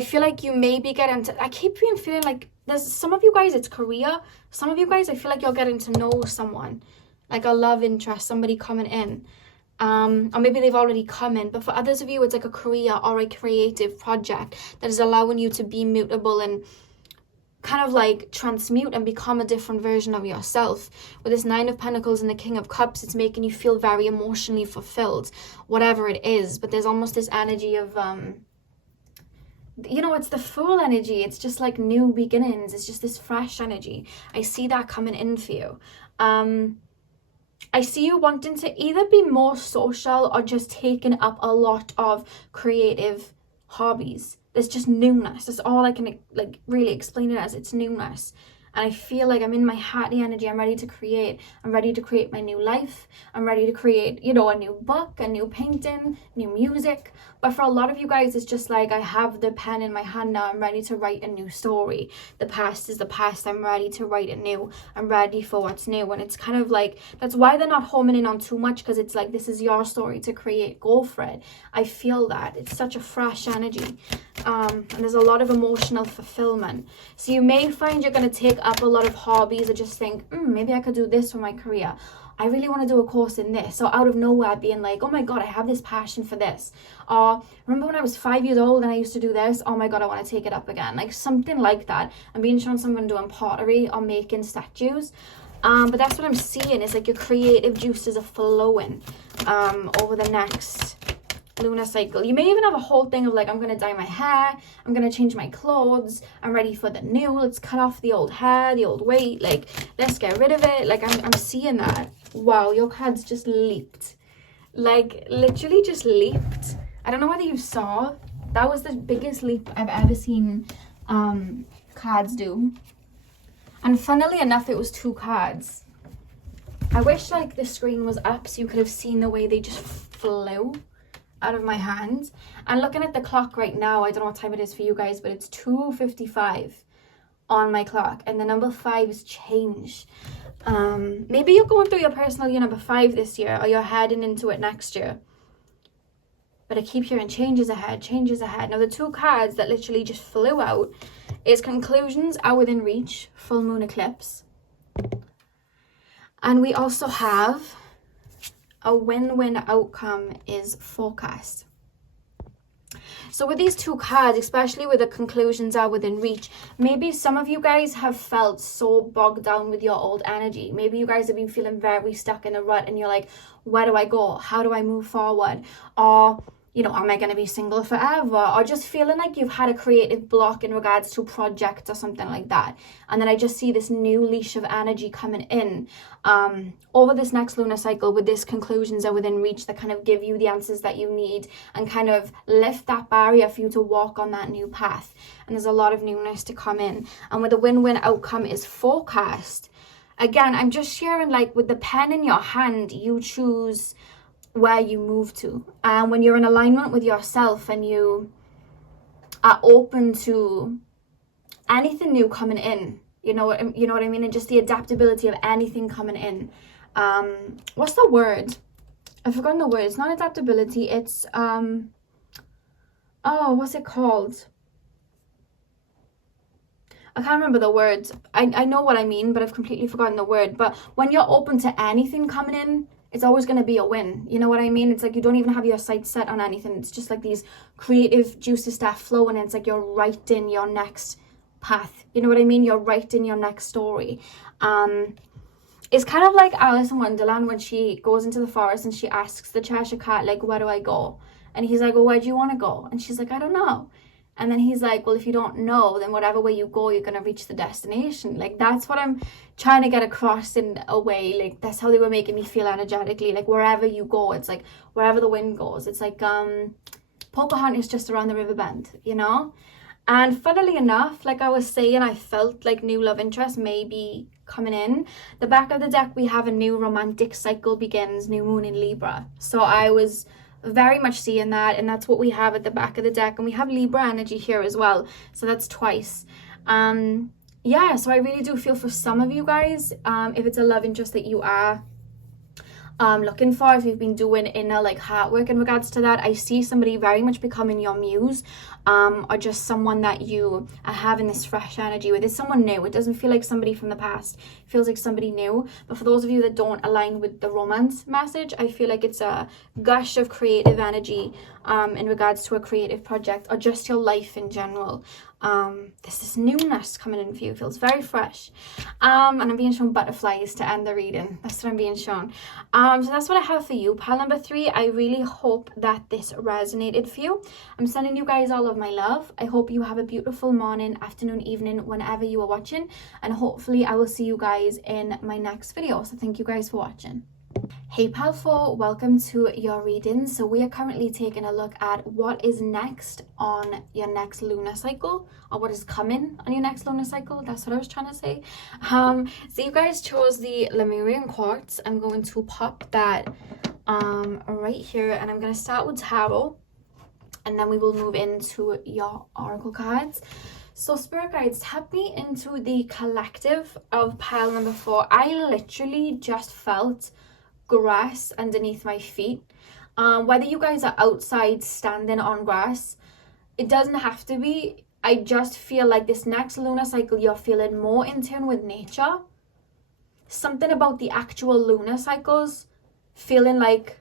feel like you may be getting to, I keep feeling like there's some of you guys, it's career. Some of you guys, I feel like you're getting to know someone, like a love interest, somebody coming in. Or maybe they've already come in, but for others of you, it's like a career or a creative project that is allowing you to be mutable and kind of like transmute and become a different version of yourself. With this Nine of Pentacles and the King of Cups, it's making you feel very emotionally fulfilled, whatever it is. But there's almost this energy of, you know, it's the Fool energy. It's just like new beginnings. It's just this fresh energy. I see that coming in for you. I see you wanting to either be more social or just taking up a lot of creative hobbies. There's just newness. That's all I can like really explain it as. It's newness. And I feel like I'm in my hearty energy. I'm ready to create. I'm ready to create my new life. I'm ready to create, you know, a new book, a new painting, new music. But for a lot of you guys, it's just like, I have the pen in my hand now. I'm ready to write a new story. The past is the past. I'm ready to write it new. I'm ready for what's new. And it's kind of like, that's why they're not homing in on too much, because it's like, this is your story to create. Go for it. I feel that. It's such a fresh energy. And there's a lot of emotional fulfillment. So you may find you're going to take up a lot of hobbies or just think, maybe I could do this for my career. I really want to do a course in this. So out of nowhere being like, oh my God, I have this passion for this. Or remember when I was 5 years old and I used to do this? Oh my God, I want to take it up again. Like something like that. I'm being shown someone doing pottery or making statues. But that's what I'm seeing, is like your creative juices are flowing over the next lunar cycle. You may even have a whole thing of like, I'm going to dye my hair, I'm going to change my clothes, I'm ready for the new, let's cut off the old hair, the old weight, like let's get rid of it. Like I'm seeing that. Wow, your cards just leaped, like literally just leaped. I don't know whether you saw, that was the biggest leap I've ever seen cards do. And funnily enough, it was 2 cards. I wish like the screen was up so you could have seen the way they just flew out of my hand. And looking at the clock right now, I don't know what time it is for you guys, but it's 2:55 on my clock, and the number 5 has changed. Maybe you're going through your personal year number 5 this year, or you're heading into it next year. But I keep hearing changes ahead, changes ahead. Now the 2 cards that literally just flew out is conclusions are within reach, full moon eclipse. And we also have a win-win outcome is forecast. So with these 2 cards, especially with the conclusions are within reach, maybe some of you guys have felt so bogged down with your old energy. Maybe you guys have been feeling very stuck in a rut and you're like, where do I go? How do I move forward? Or, you know, am I going to be single forever? Or just feeling like you've had a creative block in regards to projects or something like that. And then I just see this new leash of energy coming in over this next lunar cycle with this conclusions are within reach that kind of give you the answers that you need and kind of lift that barrier for you to walk on that new path. And there's a lot of newness to come in. And with the win-win outcome is forecast. Again, I'm just sharing, like with the pen in your hand, you choose where you move to. And when you're in alignment with yourself and you are open to anything new coming in, you know what I mean, and just the adaptability of anything coming in. What's the word? I've forgotten the word. It's not adaptability. It's what's it called? I can't remember the words. I know what I mean, but I've completely forgotten the word. But when you're open to anything coming in, it's always going to be a win. You know what I mean? It's like you don't even have your sights set on anything. It's just like these creative juices start flowing, and it's like you're writing your next path. You know what I mean? You're writing your next story. It's kind of like Alice in Wonderland when she goes into the forest and she asks the Cheshire Cat, like, where do I go? And he's like, well, where do you want to go? And she's like, I don't know. And then he's like, well, if you don't know, then whatever way you go, you're going to reach the destination. Like, that's what I'm trying to get across in a way. Like, that's how they were making me feel energetically. Like, wherever you go, it's like, wherever the wind goes. It's like, Pocahontas just around the river bend, you know? And funnily enough, like I was saying, I felt like new love interest may be coming in. The back of the deck, we have a new romantic cycle begins, new moon in Libra. So I was very much seeing that, and that's what we have at the back of the deck. And we have Libra energy here as well, so that's twice. Yeah, so I really do feel for some of you guys, if it's a love interest that you are looking for, if you've been doing inner like heart work in regards to that, I see somebody very much becoming your muse, or just someone that you are having this fresh energy with. It's someone new. It doesn't feel like somebody from the past. It feels like somebody new. But for those of you that don't align with the romance message, I feel like it's a gush of creative energy in regards to a creative project, or just your life in general. There's this newness coming in for you. It feels very fresh. And I'm being shown butterflies to end the reading. That's what I'm being shown. So that's what I have for you. Pile number 3, I really hope that this resonated for you. I'm sending you guys all of my love. I hope you have a beautiful morning, afternoon, evening, whenever you are watching. And hopefully I will see you guys in my next video. So thank you guys for watching. Hey Pal 4, welcome to your reading. So we are currently taking a look at what is next on your next lunar cycle, or what is coming on your next lunar cycle. That's what I was trying to say. So you guys chose the Lemurian quartz. I'm going to pop that right here, and I'm going to start with tarot, and then we will move into your oracle cards. So Spirit Guides, tap me into the collective of pile number 4. I literally just felt grass underneath my feet. Whether you guys are outside standing on grass, it doesn't have to be. I just feel like this next lunar cycle, you're feeling more in tune with nature. Something about the actual lunar cycles, feeling like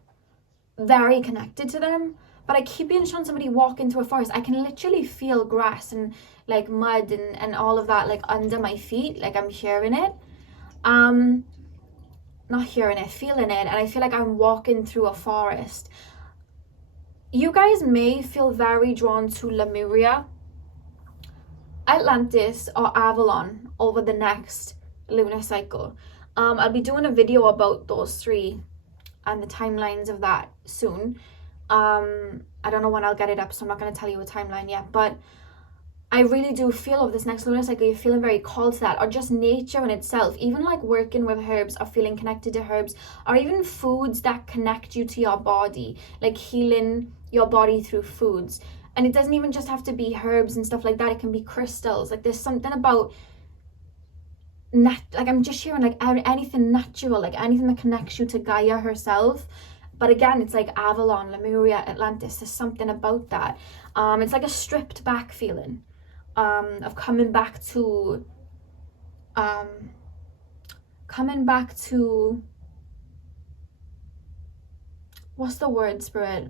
very connected to them. But I keep being shown somebody walk into a forest. I can literally feel grass and like mud and all of that like under my feet. Like I'm hearing it. Not hearing it, feeling it, and I feel like I'm walking through a forest. You guys may feel very drawn to Lemuria, Atlantis, or Avalon over the next lunar cycle. I'll be doing a video about those 3 and the timelines of that soon. I don't know when I'll get it up, so I'm not going to tell you a timeline yet, but I really do feel of this next lunar cycle, you're feeling very called to that, or just nature in itself, even like working with herbs or feeling connected to herbs, or even foods that connect you to your body, like healing your body through foods. And it doesn't even just have to be herbs and stuff like that. It can be crystals. Like there's something about like I'm just hearing like anything natural, like anything that connects you to Gaia herself. But again, it's like Avalon, Lemuria, Atlantis. There's something about that. It's like a stripped back feeling. Of coming back to what's the word, Spirit?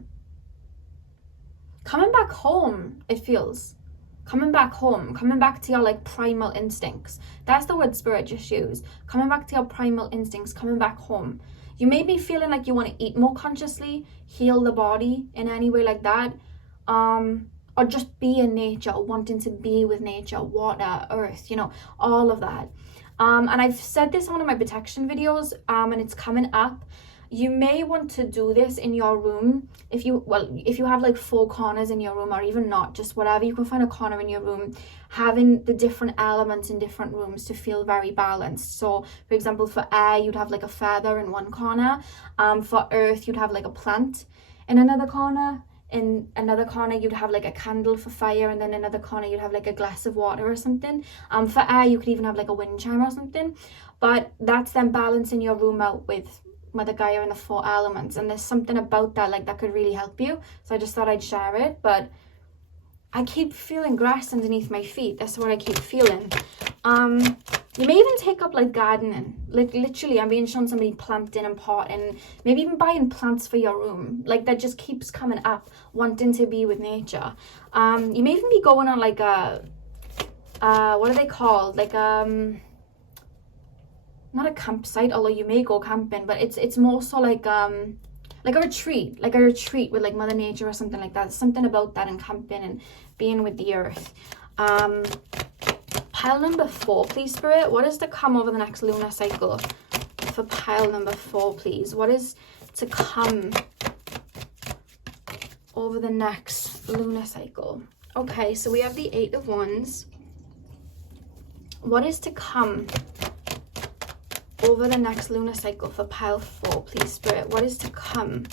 Coming back home, it feels. Coming back home, coming back to your like primal instincts. That's the word Spirit just used. Coming back to your primal instincts, coming back home. You may be feeling like you want to eat more consciously, heal the body in any way like that. Or just be in nature, wanting to be with nature, water, earth, you know, all of that. And I've said this in one of my protection videos, and it's coming up. You may want to do this in your room if you have like 4 corners in your room, or even not, just whatever. You can find a corner in your room, having the different elements in different rooms to feel very balanced. So for example, for air, you'd have like a feather in one corner. For earth, you'd have like a plant in another corner. In another corner, you'd have like a candle for fire, and then another corner, you'd have like a glass of water or something. For air, you could even have like a wind chime or something. But that's then balancing your room out with Mother Gaia and the 4 elements. And there's something about that, like that could really help you. So I just thought I'd share it. But I keep feeling grass underneath my feet. That's what I keep feeling. You may even take up like gardening. Like literally, I'm being shown somebody planting and potting, maybe even buying plants for your room. Like that just keeps coming up, wanting to be with nature. You may even be going on like a, what are they called? Like not a campsite, although you may go camping, but it's more so like a retreat, with like Mother Nature or something like that. Something about that and camping and being with the earth. Pile number 4, please, Spirit. What is to come over the next lunar cycle? For pile number 4, please. What is to come over the next lunar cycle? Okay, so we have the 8 of Wands. What is to come over the next lunar cycle for pile 4, please, Spirit? What is to come?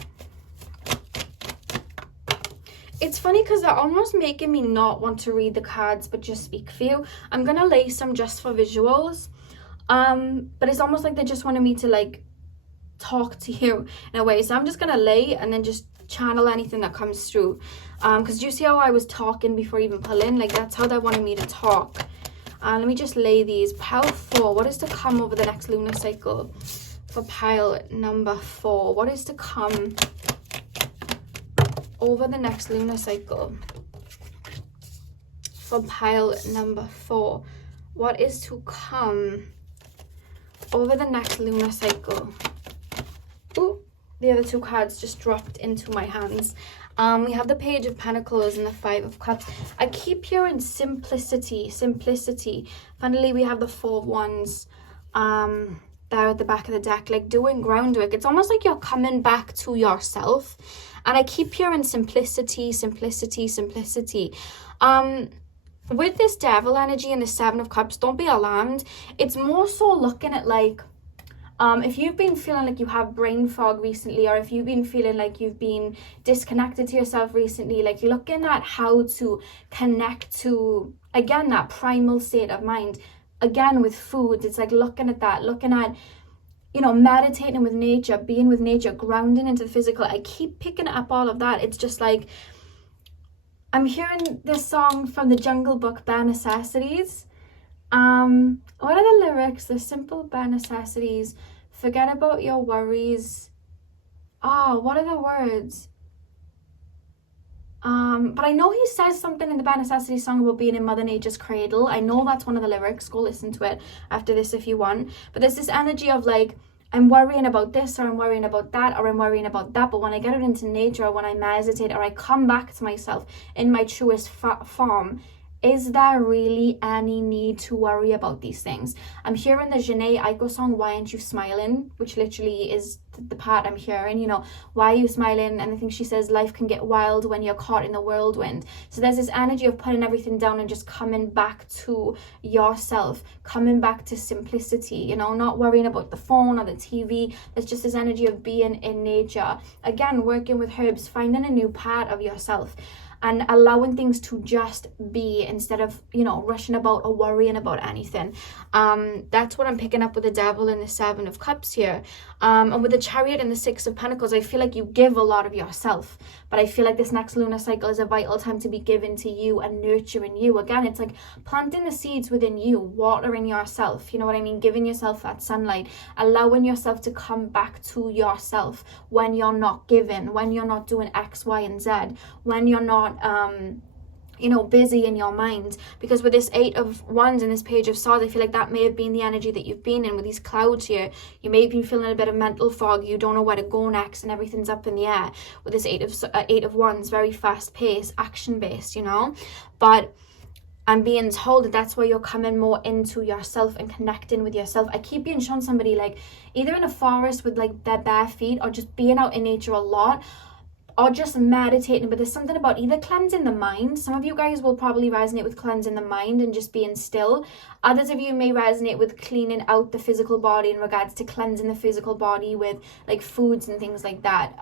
It's funny because they're almost making me not want to read the cards but just speak for you. I'm gonna lay some just for visuals, but it's almost like they just wanted me to like talk to you in a way. So I'm just gonna lay and then just channel anything that comes through, because you see how I was talking before even pulling? Like that's how they wanted me to talk. Let me just lay these. Pile 4, what is to come over the next lunar cycle? For pile number 4, what is to come over the next lunar cycle? For pile number 4, what is to come over the next lunar cycle? Ooh, the other 2 cards just dropped into my hands. We have the Page of Pentacles and the 5 of Cups. I keep hearing simplicity. Finally, we have the 4 of Wands there at the back of the deck, like doing groundwork. It's almost like you're coming back to yourself. And I keep hearing simplicity. With this Devil energy and the 7 of Cups, don't be alarmed. It's more so looking at like, if you've been feeling like you have brain fog recently, or if you've been feeling like you've been disconnected to yourself recently, like looking at how to connect to, again, that primal state of mind. Again, with food, it's like looking at that, you know, meditating with nature, being with nature, grounding into the physical. I keep picking up all of that. It's just like, I'm hearing this song from the Jungle Book, Bare Necessities. What are the lyrics? The simple bare necessities. Forget about your worries. What are the words? But I know he says something in the Bare Necessities song about being in Mother Nature's cradle. I know that's one of the lyrics. Go listen to it after this if you want. But there's this energy of like, I'm worrying about this, or I'm worrying about that, or I'm worrying about that. But when I get it into nature, or when I meditate, or I come back to myself in my truest form, is there really any need to worry about these things? I'm hearing the Jhené Aiko song, Why Aren't You Smiling? Which literally is the part I'm hearing, you know, why are you smiling? And I think she says life can get wild when you're caught in the whirlwind. So there's this energy of putting everything down and just coming back to yourself, coming back to simplicity, you know, not worrying about the phone or the TV. There's just this energy of being in nature. Again, working with herbs, finding a new part of yourself, and allowing things to just be instead of, you know, rushing about or worrying about anything. That's what I'm picking up with the Devil and the 7 of Cups here. And with the Chariot and the 6 of Pentacles, I feel like you give a lot of yourself. But I feel like this next lunar cycle is a vital time to be given to you and nurturing you. Again, it's like planting the seeds within you, watering yourself. You know what I mean? Giving yourself that sunlight, allowing yourself to come back to yourself when you're not giving, when you're not doing X, Y, and Z, when you're not you know, busy in your mind. Because with this 8 of Wands and this Page of Swords, I feel like that may have been the energy that you've been in with these clouds here. You may have been feeling a bit of mental fog. You don't know where to go next and everything's up in the air. With this 8 of Wands, very fast paced, action based, you know. But I'm being told that that's where you're coming more into yourself and connecting with yourself. I keep being shown somebody like either in a forest with like their bare feet, or just being out in nature a lot, or just meditating. But there's something about either cleansing the mind. Some of you guys will probably resonate with cleansing the mind and just being still. Others of you may resonate with cleaning out the physical body in regards to cleansing the physical body with like foods and things like that,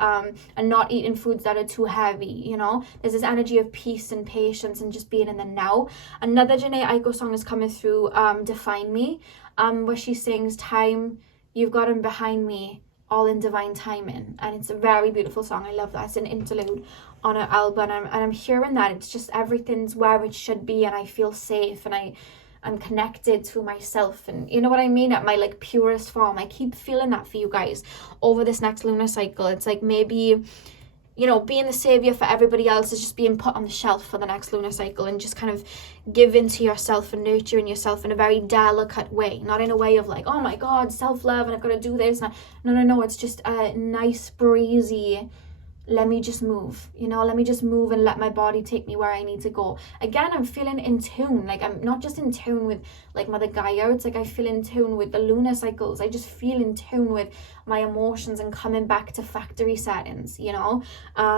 and not eating foods that are too heavy, you know. There's this energy of peace and patience and just being in the now. Another Jhené Aiko song is coming through, Define Me, where she sings, time you've gotten behind me, all in divine timing. And it's a very beautiful song. I love that. It's an interlude on an album, and I'm hearing that it's just everything's where it should be, and I feel safe, and I'm connected to myself, and you know what I mean, at my like purest form. I keep feeling that for you guys over this next lunar cycle. It's like maybe, you know, being the savior for everybody else is just being put on the shelf for the next lunar cycle, and just kind of giving to yourself and nurturing yourself in a very delicate way, not in a way of like, oh my god, self-love and I've got to do this. No, it's just a nice breezy, let me just move, you know, let me just move and let my body take me where I need to go. Again, I'm feeling in tune. Like, I'm not just in tune with like Mother Gaia, it's like I feel in tune with the lunar cycles. I just feel in tune with my emotions and coming back to factory settings, you know.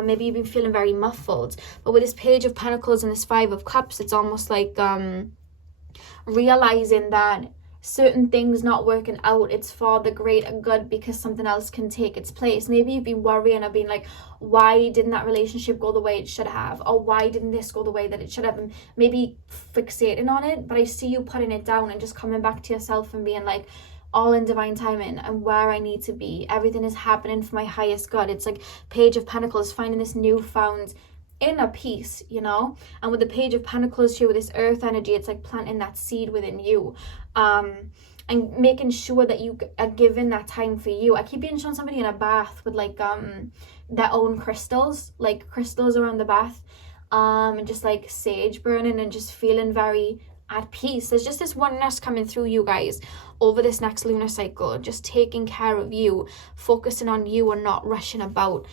Maybe you've been feeling very muffled, but with this Page of Pentacles and this Five of Cups, it's almost like realizing that certain things not working out, it's for the greater good, because something else can take its place. Maybe you've been worrying or been like, why didn't that relationship go the way it should have, or why didn't this go the way that it should have, and maybe fixating on it. But I see you putting it down and just coming back to yourself and being like, all in divine timing, and where I need to be, everything is happening for my highest good. It's like Page of Pentacles, finding this newfound inner peace, you know. And with the Page of Pentacles here, with this earth energy, it's like planting that seed within you, and making sure that you are given that time for you. I keep being shown somebody in a bath with like their own crystals, like crystals around the bath, and just like sage burning, and just feeling very at peace. There's just this oneness coming through you guys over this next lunar cycle, just taking care of you, focusing on you and not rushing about.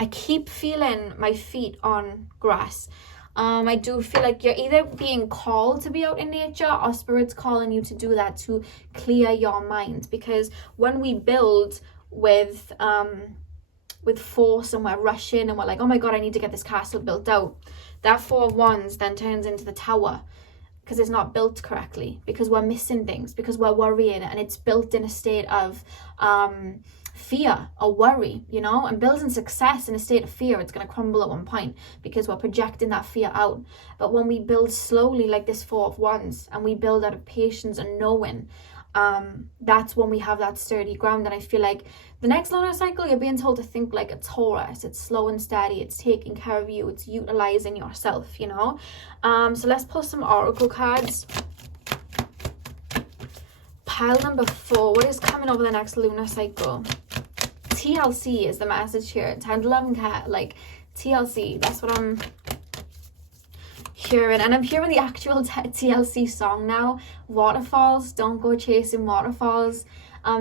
I keep feeling my feet on grass. I do feel like you're either being called to be out in nature, or spirit's calling you to do that, to clear your mind. Because when we build with force and we're rushing and we're like, oh my god, I need to get this castle built out, that Four of Wands then turns into the Tower, because it's not built correctly, because we're missing things, because we're worrying, and it's built in a state of fear or worry, you know. And building success in a state of fear, it's going to crumble at one point, because we're projecting that fear out. But when we build slowly, like this Four of Wands, and we build out of patience and knowing, that's when we have that sturdy ground. And I feel like the next lunar cycle, you're being told to think like a Taurus. It's slow and steady, it's taking care of you, it's utilizing yourself, you know. So let's pull some oracle cards. Pile number 4, what is coming over the next lunar cycle? TLC is the message here. Time to love and care, like TLC, that's what I'm hearing. And I'm hearing the actual TLC song now. Waterfalls, don't go chasing waterfalls.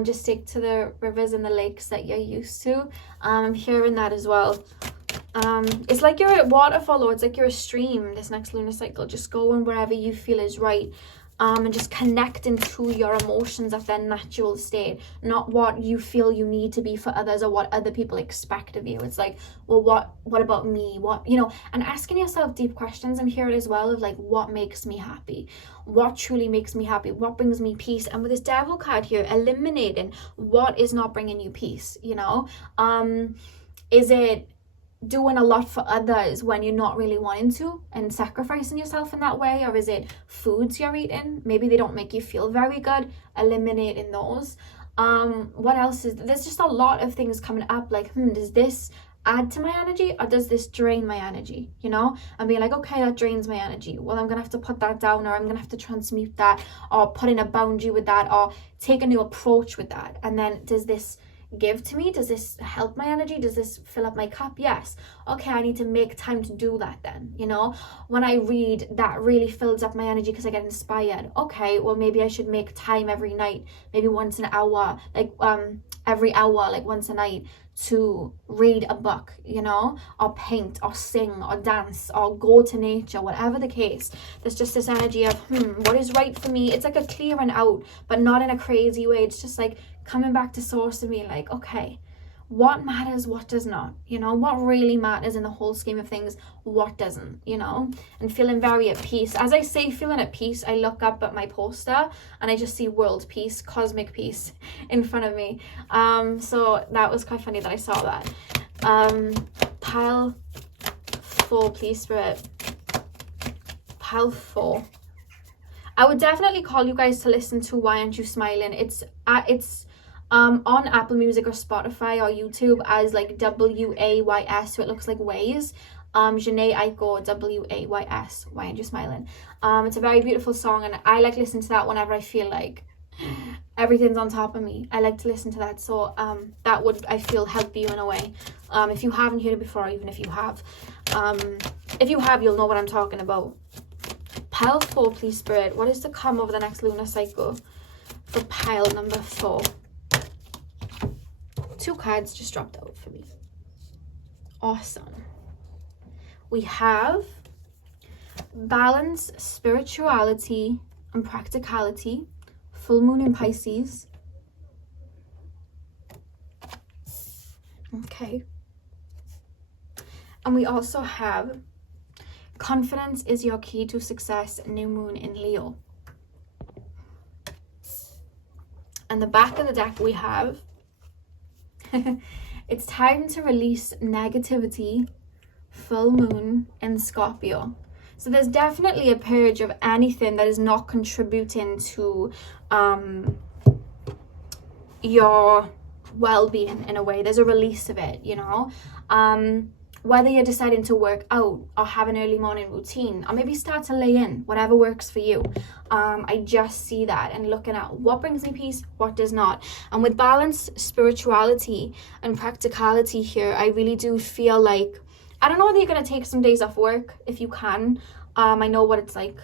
Just stick to the rivers and the lakes that you're used to. I'm hearing that as well. It's like you're a waterfall, or it's like you're a stream this next lunar cycle, just going wherever you feel is right. And just connecting to your emotions at their natural state, not what you feel you need to be for others, or what other people expect of you. It's like, well, what about me? What, you know, and asking yourself deep questions. I'm hearing as well of like, what makes me happy? What truly makes me happy? What brings me peace? And with this Devil card here, eliminating what is not bringing you peace, you know. Is it doing a lot for others when you're not really wanting to, and sacrificing yourself in that way? Or is it foods you're eating, maybe they don't make you feel very good, eliminating those? What else is there's just a lot of things coming up, like does this add to my energy, or does this drain my energy, you know? And being like, okay, that drains my energy, well, I'm gonna have to put that down, or I'm gonna have to transmute that, or put in a boundary with that, or take a new approach with that. And then, does this give to me? Does this help my energy? Does this fill up my cup? Yes. Okay, I need to make time to do that then, you know. When I read, that really fills up my energy because I get inspired. Okay, well, maybe I should make time every night, maybe once an hour, like every hour, like once a night, to read a book, you know, or paint, or sing, or dance, or go to nature, whatever the case. There's just this energy of what is right for me. It's like a clearing out, but not in a crazy way. It's just like coming back to source and being like, okay, what matters, what does not, you know, what really matters in the whole scheme of things, what doesn't, you know. And feeling very at peace. As I say feeling at peace, I look up at my poster and I just see world peace, cosmic peace in front of me. So that was quite funny that I saw that. Pile 4, please, Spirit. Pile 4. I would definitely call you guys to listen to Why Aren't You Smiling. It's on Apple Music or Spotify or YouTube as like WAYS, so it looks like ways. Janae Aiko, WAYS. Why aren't you smiling? It's a very beautiful song, and I like listening to that whenever I feel like everything's on top of me. I like to listen to that, so that would, I feel, help you in a way. If you haven't heard it before, even if you have, you'll know what I'm talking about. Pile 4, please, Spirit. What is to come over the next lunar cycle for pile number 4? 2 cards just dropped out for me. Awesome. We have balance, spirituality, and practicality. Full moon in Pisces. Okay. And we also have confidence is your key to success, new moon in Leo. And the back of the deck we have it's time to release negativity, full moon in Scorpio. So there's definitely a purge of anything that is not contributing to your well-being in a way. There's a release of it, you know. Whether you're deciding to work out or have an early morning routine, or maybe start to lay in, whatever works for you. I just see that, and looking at what brings me peace, what does not. And with balance, spirituality, and practicality here, I really do feel like, I don't know whether you're going to take some days off work if you can. I know what it's like.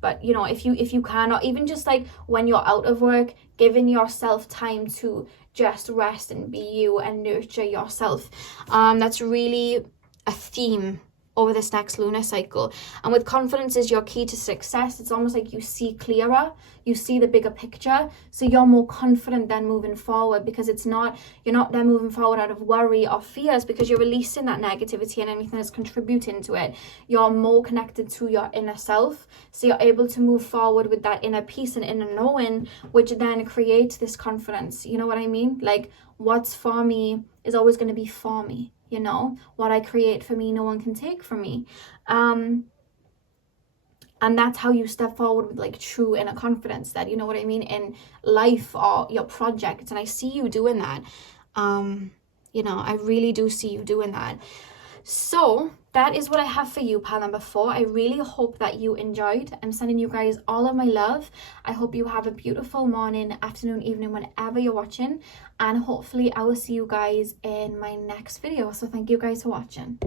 But, you know, if you can, or even just like when you're out of work, giving yourself time to just rest and be you and nurture yourself. That's really a theme over this next lunar cycle. And with confidence is your key to success, it's almost like you see clearer, you see the bigger picture, so you're more confident then moving forward, because you're not then moving forward out of worry or fears, because you're releasing that negativity and anything that's contributing to it. You're more connected to your inner self, so you're able to move forward with that inner peace and inner knowing, which then creates this confidence. You know what I mean? Like, what's for me is always going to be for me. You know, what I create for me, no one can take from me. And that's how you step forward with like true inner confidence, that, you know what I mean, in life or your projects. And I see you doing that. You know, I really do see you doing that. So that is what I have for you, pile number 4. I really hope that you enjoyed. I'm sending you guys all of my love. I hope you have a beautiful morning, afternoon, evening, whenever you're watching. And hopefully I will see you guys in my next video. So thank you guys for watching.